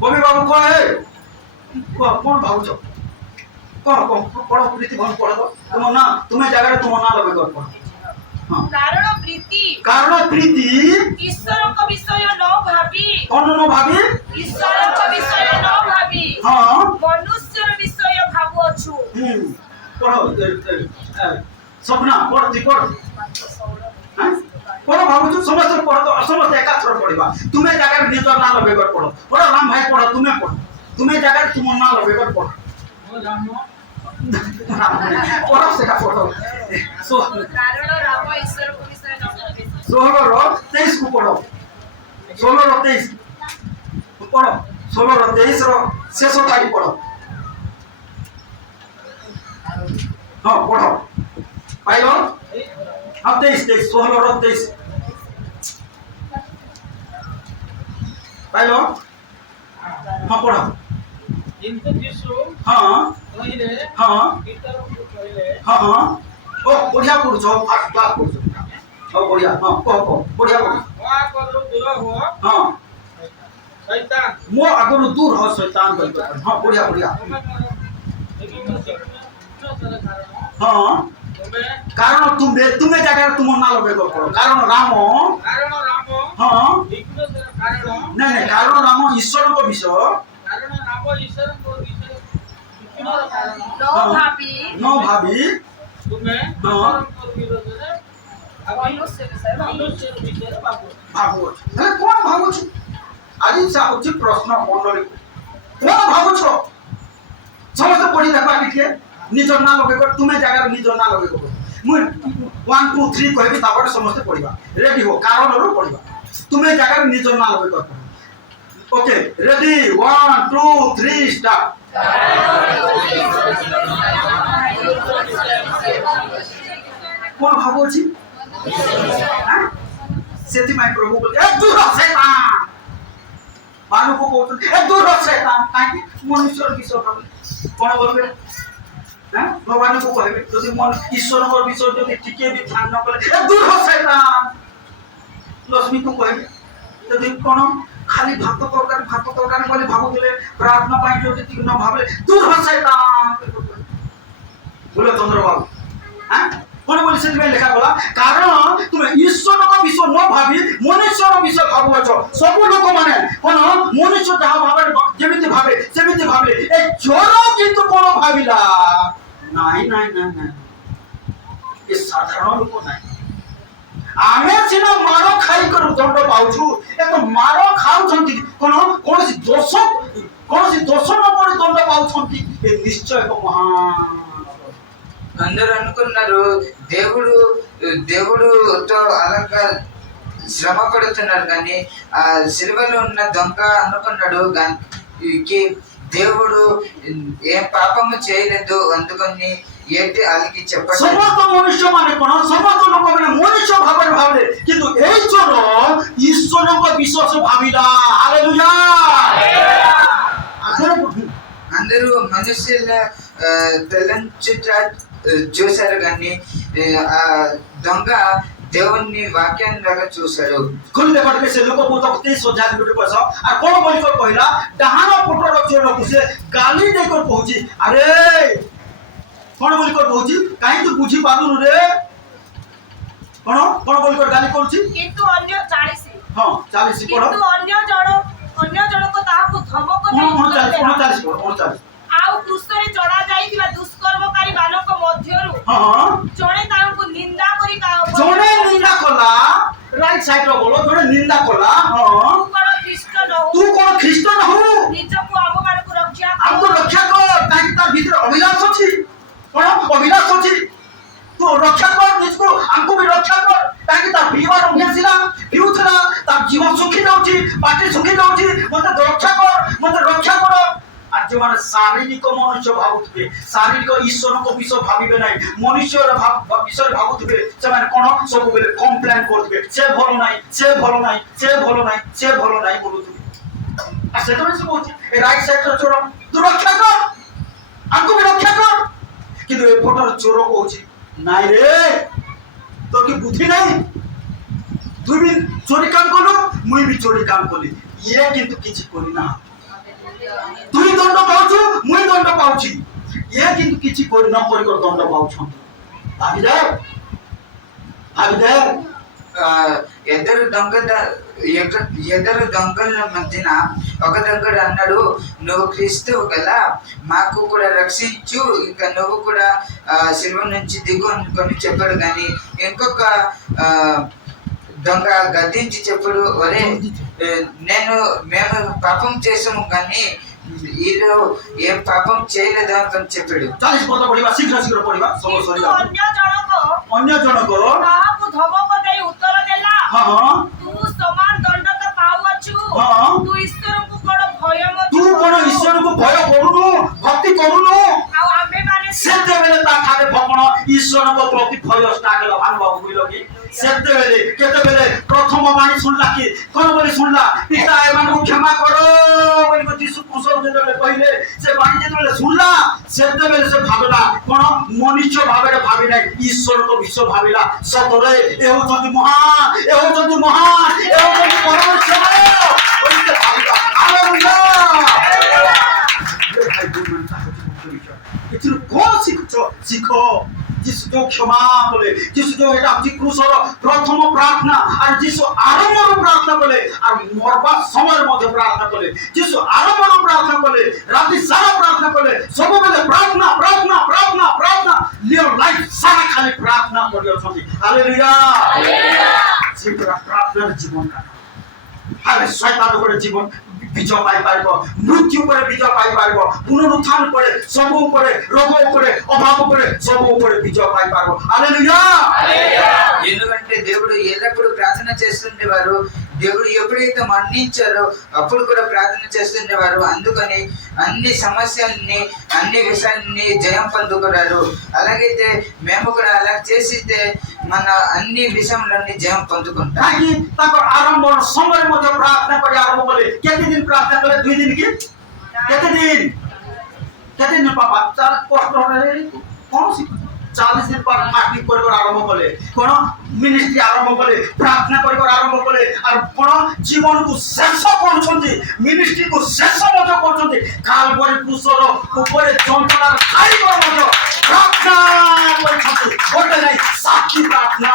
ବବି ବାବୁ କହ ହେ କହ କଣ ଭାବୁଛ କହ କହ ପଢ ପ୍ରୀତି ଭଲ ପଢ ତୁମ ନାଁ ତୁମେ ଜାଗାରେ ତୁମ ନାଁ ଲଗେଇ ପଡ କାରଣ ପ୍ରୀତି ଈଶ୍ୱରଙ୍କ ବିଷୟ ନ ଭାବି କଣ ନ ଭାବି ଈଶ୍ୱରଙ୍କ ବିଷୟ ନ ଭାବି ହଁ ମନୁଷ୍ୟର ବିଷୟ ଭାବୁଅଛୁ ପଢ ସ୍ୱପ୍ନା ପଢ ତି ପଢ ପଢ ଭାବୁଛୁ ସମସ୍ତେ ପଢ ସମସ୍ତେ ଏକାଥର ପଢିବା ତୁମେ ଜାଗାରେ ନିଜର ନାଁ ଲଗେଇ ପଢ ପଢ ରାମ ଭାଇ ପଢ ତୁମେ ପଢ ତୁମେ ଜାଗାରେ ତୁମ ନାଁ ଲଗେଇ ପଢ ପଢ ସେଟା ପଢ କାରଣ ରାମ ଈଶ୍ୱରଙ୍କ ବିଷୟ ନ ଭାବି 16 କୁ ପଢ 16 23 ପଢ 16 23 ର ଶେଷ ତାରିଖ ପଢ ହଁ ପଢ ପାଇଲ ହଁ 23 16 ର 23 ପାଇଲ ହଁ ପଢ କିନ୍ତୁ ଯୀଶୁ ହଁ କହିଲେ ହଁ ପିତରଙ୍କୁ କହିଲେ ହଁ ହଁ ଓ ବଢିଆ ପଢୁଛ ଫାଷ୍ଟ କ୍ଲାସ ପଢୁଛ ହଁ ବଢିଆ ହଁ କହ ବଢିଆ ପଢ ମୋ आगरू दूर हो हाँ शैतान मो आगरू दूर हो शैतान बोल के हाँ बढ़िया बढ़िया हाँ कारण तुम्हें जगह तुम ना लगे को पड़ो कारण राम हाँ नहीं नहीं कारण राम ईश्वर को विषय न भाभी भागवत हेले कोन भागुछ आदि साउछ प्रश्न मंडली कोन भागुछ समस्त पढ़ी देखा के निज ना लगे को तुमे जगह निज ना लगे को मु 1 2 3 कहबी तापर समस्त पढ़िबा रेडी हो कारण रो पढ़िबा तुमे जगह निज ना लगे को ओके रेडी 1 2 3 स्टार्ट कोन भागुछि सेति माय प्रभु बोल ए दूर हो शैतान मानु को बोल ए दूर हो शैतान काहे मनुष्य की सब कोन बोलबे हैं भगवान को कहबे यदि मन ईश्वर को विषय यदि टिके भी ध्यान न करे ए दूर हो शैतान लक्ष्मी को कहबे यदि कोन खाली भात तरकारी बोले भाबुले प्रार्थना पाई यदि न भाबले दूर हो शैतान बोले चंद्रबाबू हैं कोन बोली से लेखा गला कारण तुम ईश्वर को विषय न भाबी मनुष्य विषय भाबुछ सब लोक माने कोन मनुष्य जहा भाबे जेमिति भाबे ए चोर किंतु कोन भाबिला नाही ये साधारण लोक नाही आमे सिना मारो खाई कर दंड पाउछु ए तो मारो खाउ छंती कोनसी दोष न पड़े दंड पाउछंती ए निश्चय को महान అందరూ అనుకున్నారు దేవుడుతో అలాగా శ్రమ పడుతున్నారు కానీ ఆ సిలువలో ఉన్న దొంగ అనుకున్నాడు దేవుడు ఏం పాపము చేయలేదు అందుకని ఏంటి వాళ్ళకి చెప్పండి समस्त मनुष्य माने कोन समस्त लोक माने मनुष्य भाବରେ भाबले किंतु एई चोर ईश्वर को विश्वास भाबिला हालेलुया అందరూ మనుషుల తలంచుట చూశారు కానీ ఆ దొంగ దేవుని వాక్యాన్ని లాగా చూశాడు खोली देखट के से लोक बहुत 23,000 बिट पैसा आ कोन बोली को कहला डहानो पुटर चोर को से गाली दे को पहुंची अरे कोन बोली को पहुंची काई तू बुझी पालु रे कोन बोली को गाली करछि किंतु अन्य 40 हां 40 पढ़ो किंतु अन्य जण को ताहाको धमक देई 39 आउ क्रूसरे चढ़ा जाईथिबा दुष्कर्मकारी मानक मध्यरु हां जणे तांको निंदा करी जोने निंदा कला राइट साइड रो बोलो जोने निंदा कला हां तू कोन ख्रीष्ट न हो निजको आम मानक रक्षा हमको रक्षा कर ताकि तार भीतर अभिलाष अछि कोन अभिलाष अछि तू रक्षा कर निजको हमको भी रक्षा कर ताकि तार परिवार उन्नतिला फ्यूचर तार जीवन सुखी जाउची पार्टी सुखी जाउची मते रक्षा कर आज जो माने शारीरिक मनुष्य भावुतबे शारीरिक ईश्वर को विषय भाबिबे नै मनुष्य विषय भावुतबे से माने कोन सब बेले कंप्लेन करतबे से भलो नै बोलुतबे आ से तो से बोलछि ए राइट साइड रो चोर तू रक्षा कर हमको भी रक्षा कर किंतु ए फोटो चोर कहछि नाइ रे तो की बुद्धि नै तू भी चोरी काम करलो मुई भी चोरी काम करली ये किंतु किछि करी ना तुई दंड पाउछु मुई दंड पाउछि ये किंतु किछि कोइ न कोइ कर दंड पाउछु भाबी दे ఎదురు దొంగల మధ్యన ఒక దొంగడు అన్నాడు నువ్వు క్రీస్తువు కదా మాకు కూడా రక్షించు ఇంకా నువ్వు కూడా శిలువ నుంచి దిగు అనుకొని చెప్పాడు కానీ ఇంకొక దొంగ గద్దించి చెప్పాడు ఒరే మేము పాపం చేసాము కానీ వీళ్ళు ఏం పాపం చేయలేదు అని చెప్పాడు 40 पद पढिबा शीघ्र पढिबा सब सरी अन्य जनक ताहाको धमक देई उत्तर देला हां तू समान दंड त पाउछु हां तू ईश्वर को कोन भय मत तू कोन ईश्वर को भय करूनु भक्ति करूनु आ आमे माने सेते बेले ता खाले भगवान ईश्वर को प्रति भय स्टार्ट ल भान बाबू बुझलो कि सेते बेले केते बेले प्रथम बाणी सुनला कि कोन बोली सुनला पिता एमान को क्षमा करो बोली को यीशु क्रूस जे कहले से बाणी जे सुनला ସେତେବେଳେ ସେ ଭାବିଲା କଣ ମନୁଷ୍ୟ ଭାବରେ ଭାବି ନାହିଁ ଈଶ୍ୱରଙ୍କ ବିଷୟ ଭାବିଲା ସତରେ ଏ ହଉଛନ୍ତି ମହାନ ଏ ହଉଛନ୍ତି ମହାନ ଏ ହଉଛନ୍ତି ପରମେଶ୍ୱର ବୋଲି ଭାବିଲା ହାଲେଲୁୟା ଏଥିରୁ କଣ ଶିଖୁଛ ଶିଖ যিশু जो क्षमा बोले যিশু जो এটা হচ্ছে ক্রুশর প্রথম প্রার্থনা আর যিশু আরম্ভর প্রার্থনা বলে আর মরবার সময়ের মধ্যে প্রার্থনা বলে যিশু আরম্ভর প্রার্থনা বলে রাতে সারা প্রার্থনা বলে সববেলে প্রার্থনা প্রার্থনা প্রার্থনা প্রার্থনা লিওর লাইফ সারা খালি প্রার্থনা করে অଛନ୍ତି হালেলুয়া হালেলুয়া সেটা প্রার্থনার জীবন কাটা আরে শয়তান উপরে জীবন বিজয় পাই পারিব মৃত্যু উপরে বিজয় পাই পারিব পুনরুত্থান উপরে সব উপরে রোগ উপরে অভাব উপরে সব উপরে বিজয় পাই পারিব হালেলুয়া హల్లెలూయా ఎందుకంటే దేవుడు ఎల్లప్పుడూ ప్రార్థన చేస్తుండేవారు దేవుడు ఎప్పుడైతే మరణించారో అప్పుడు కూడా ప్రార్థన చేస్తుండేవారు అందుకని అన్ని సమస్యల్ని అన్ని విషయాల్ని జయం పొందుకున్నారు అలాగైతే మేము కూడా అలా చేసితే మన అన్ని విషయంలోని జయం పొందుకుంటాం ताकि ताको आरंभ समय मध्ये प्रार्थना କରି आरंभ कले केते दिन प्रार्थना कले 2 दिन की केते दिन पापा चाल कष्ट रे कोन सी 40 दिन पर माटी कर आरंभ कले कोन मिनिस्ट्री आरंभ कले प्रार्थना कर आरंभ कले और कोन जीवन को शेष करछंती मिनिस्ट्री को शेष मध्ये करछंती कालवरी क्रूसर ऊपर जंतुणार खाई कर मध्ये प्रार्थना करछंती ओटे नाही साक्षी प्रार्थना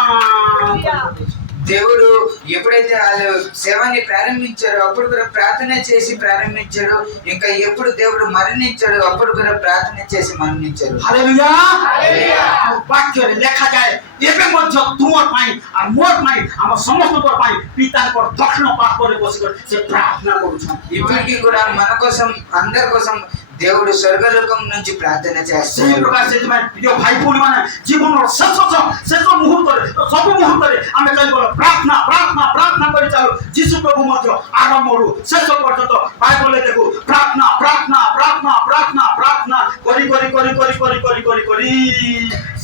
దేవుడు ఎప్పుడైతే వాళ్ళు సేవని ప్రారంభించారో అప్పుడు కూడా ప్రార్థన చేసి ప్రారంభించాడు ఇంకా ఎప్పుడు దేవుడు మరణించాడు అప్పుడు కూడా ప్రార్థన చేసి మరణించాడు हालेलुया हालेलुया वाक्य रे लेखा जाए एबे मध्य तुमर पाई आ मोर पाई हम समस्त पर पाई पिता को दक्षिण पाठ करे बसिकर से प्रार्थना करू छ ఇప్పటికీ కూడా మన కోసం అందరి కోసం దేవుడు స్వర్గలోకం నుంచి ప్రార్థన చేస్తాడు सही प्रकार से मैं यो भाई बोली माने जीवन रो शेष मुहूर्त रे सब मुहूर्त रे हमें कहि बोल प्रार्थना प्रार्थना प्रार्थना करि चालू यीशु प्रभु मध्य आरंभ रो शेष पर्यंत बाइबल देखो प्रार्थना प्रार्थना प्रार्थना प्रार्थना प्रार्थना करी करी करी करी करी करी करी करी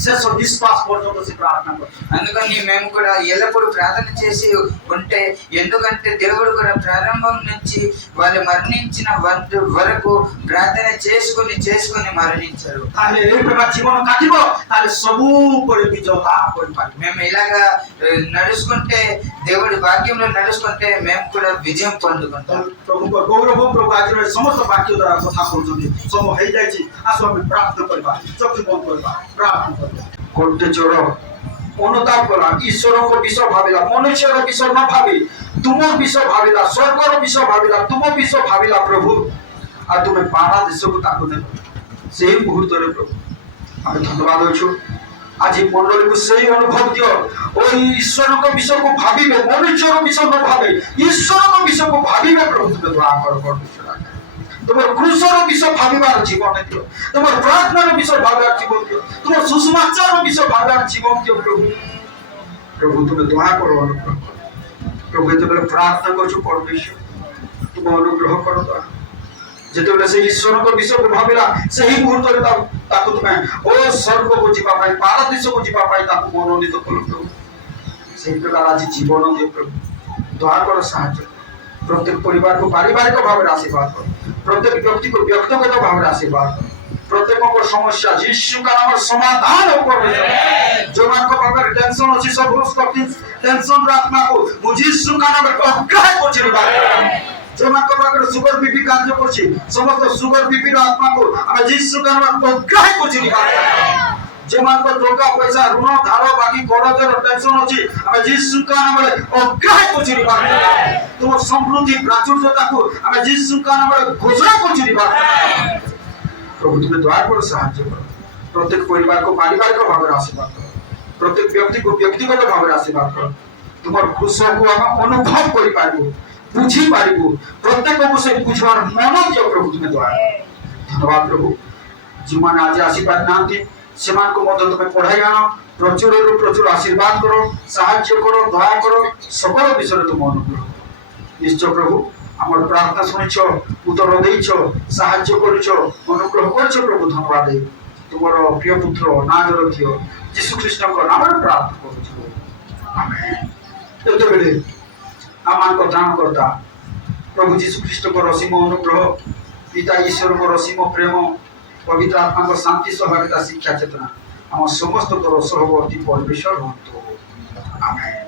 शेष विश्वास पर्यंत से प्रार्थना कर అందుకని మేము కూడా ఎల్లప్పుడూ ప్రార్థన చేసి ఉంటే ఎందుకంటే దేవుడు కూడా ప్రారంభం నుంచి వాళ్ళు మరణించిన వరకు ప్రార్థన చేసుకొని చేసుకొని మరణించారు ताले ए प्रकार जीवन काटिबो ताले सबु परे विजय लाभ पारि మేము ఇలాగా నడుచుకుంటే దేవుడి వాక్యంలో నడుచుకుంటే మేము కూడా విజయం పొందుకుంటాం प्रभु को गौरव प्रभु आज समस्त वाक्य द्वारा कथा कहउछथि सब हेइ जाइ छि आसो हम प्रार्थना करबा चक्षु बंद करबा प्रार्थना करबा कोटे चोर অনুতাপ করা ঈশ্বরଙ୍କ ବିଷୟ ଭାବିଲା ମନୁଷ୍ୟର ବିଷୟ ନ ଭାବି ତୁମ ବିଷୟ ଭାବିଲା ସ୍ୱର୍ଗର ବିଷୟ ଭାବିଲା ତୁମ ବିଷୟ ଭାବିଲା ପ୍ରଭୁ আর তুমি পারা দেশକୁ ତାକୁ ଦେଲ ସେହି ମୁହୂର୍ତ୍ତରେ ପ୍ରଭୁ ଆମେ ଧନ୍ୟବାଦ ଅଛୁ ଆଜି ମଣ୍ଡଳୀକୁ ସେହି ଅନୁଭବ ଦିଅ ଓ ଈଶ୍ୱରଙ୍କ ବିଷୟକୁ ଭାବିବେ ମନୁଷ୍ୟର ବିଷୟ ନ ଭାବେ ଈଶ୍ୱରଙ୍କ ବିଷୟକୁ ଭାବିବେ ପ୍ରଭୁ ତୁମେ ଦୟା କର ପରମେଶ୍ୱର তোমার ক্রুশর বিষয় ভাবিবার জীবন দিও তোমার প্রার্থনার বিষয় ভাবিবার জীবন দিও তোমার সুসমাচার বিষয় ভাবিবার জীবন দিও প্রভু প্রভু তুমি দয়া করো অনুগ্রহ করো প্রভু যেতবেলে প্রার্থনা করছো পরমেশ্বর তুমি অনুগ্রহ করো দয়া যেতবেলে সেই ঈশ্বরଙ୍କ বিষয়କୁ ভাবিলা ସେହି ମୁହୂର୍ତ୍ତରେ ତାକୁ ତୁମେ ଓ ସ୍ୱର୍ଗକୁ ଯିବା ପାଇଁ ପାରଦୀସକୁ ଯିବା ପାଇଁ ତାକୁ ମନୋନୀତ କର ପ୍ରଭୁ ସେହି ପ୍ରକାର ଆଜି ଜୀବନ ଦିଅ ପ୍ରଭୁ ଦୟା କର ସାହାଯ୍ୟ प्रत्येक परिवार को पारिवारिक भाव में आशीर्वाद करो प्रत्येक व्यक्ति को व्यक्तिगत भाव में आशीर्वाद करो प्रत्येक को समस्या यीशु का नाम समाधान हो जो मान को भाव में टेंशन अछि सब उसको टेंशन आत्मा को मुझे यीशु का नाम अग्रह को चिरवा जो मान को भाव में शुगर बीपी कार्य करछि समस्त शुगर बीपी आत्मा को हम यीशु का नाम अग्रह को चिरवा जे मान को टका पैसा ऋण धार बाकी करजर टेंशन अछि हम यीशु का नाम रे अग्रह को चिरवा तो समृद्धि प्राचुर्यता को हम यीशु का नाम रे घोषणा को चिरवा प्रभु तुम दया करो साहाय्य करो प्रत्येक परिवार को पारिवारिक भाव में आशीर्वाद करो प्रत्येक व्यक्ति को व्यक्तिगत भाव में आशीर्वाद करो तुमर खुश को हम अनुभव करि पारबो बुझी पारबो प्रत्येक को से बुझवार मन दियो प्रभु तुम दया धन्यवाद प्रभु जीवन आज आशीर्वाद नांती सेमान को मदद में पढ़ाई आनो प्रचुर प्रचुर आशीर्वाद करो साहाय्य करो दया करो सकल विषय तुम अनुग्रह निश्चय प्रभु आमर प्रार्थना सुनिछ उत्तर देइछ साहाय्य करिछ अनुग्रह करिछ प्रभु धन्यवाद दे तुमर प्रिय पुत्र नागर थियो यीशु ख्रीष्ट को नाम रे प्रार्थना करूछ आमेन एते बेले आमान को ध्यान करता प्रभु यीशु ख्रीष्ट को असीम अनुग्रह पिता ईश्वर को असीम प्रेम पवित्र आत्मा को शांति सौभाग्यता शिक्षा चेतना आम समस्त सहवर्ती परमेश्वर हूँ आमेन।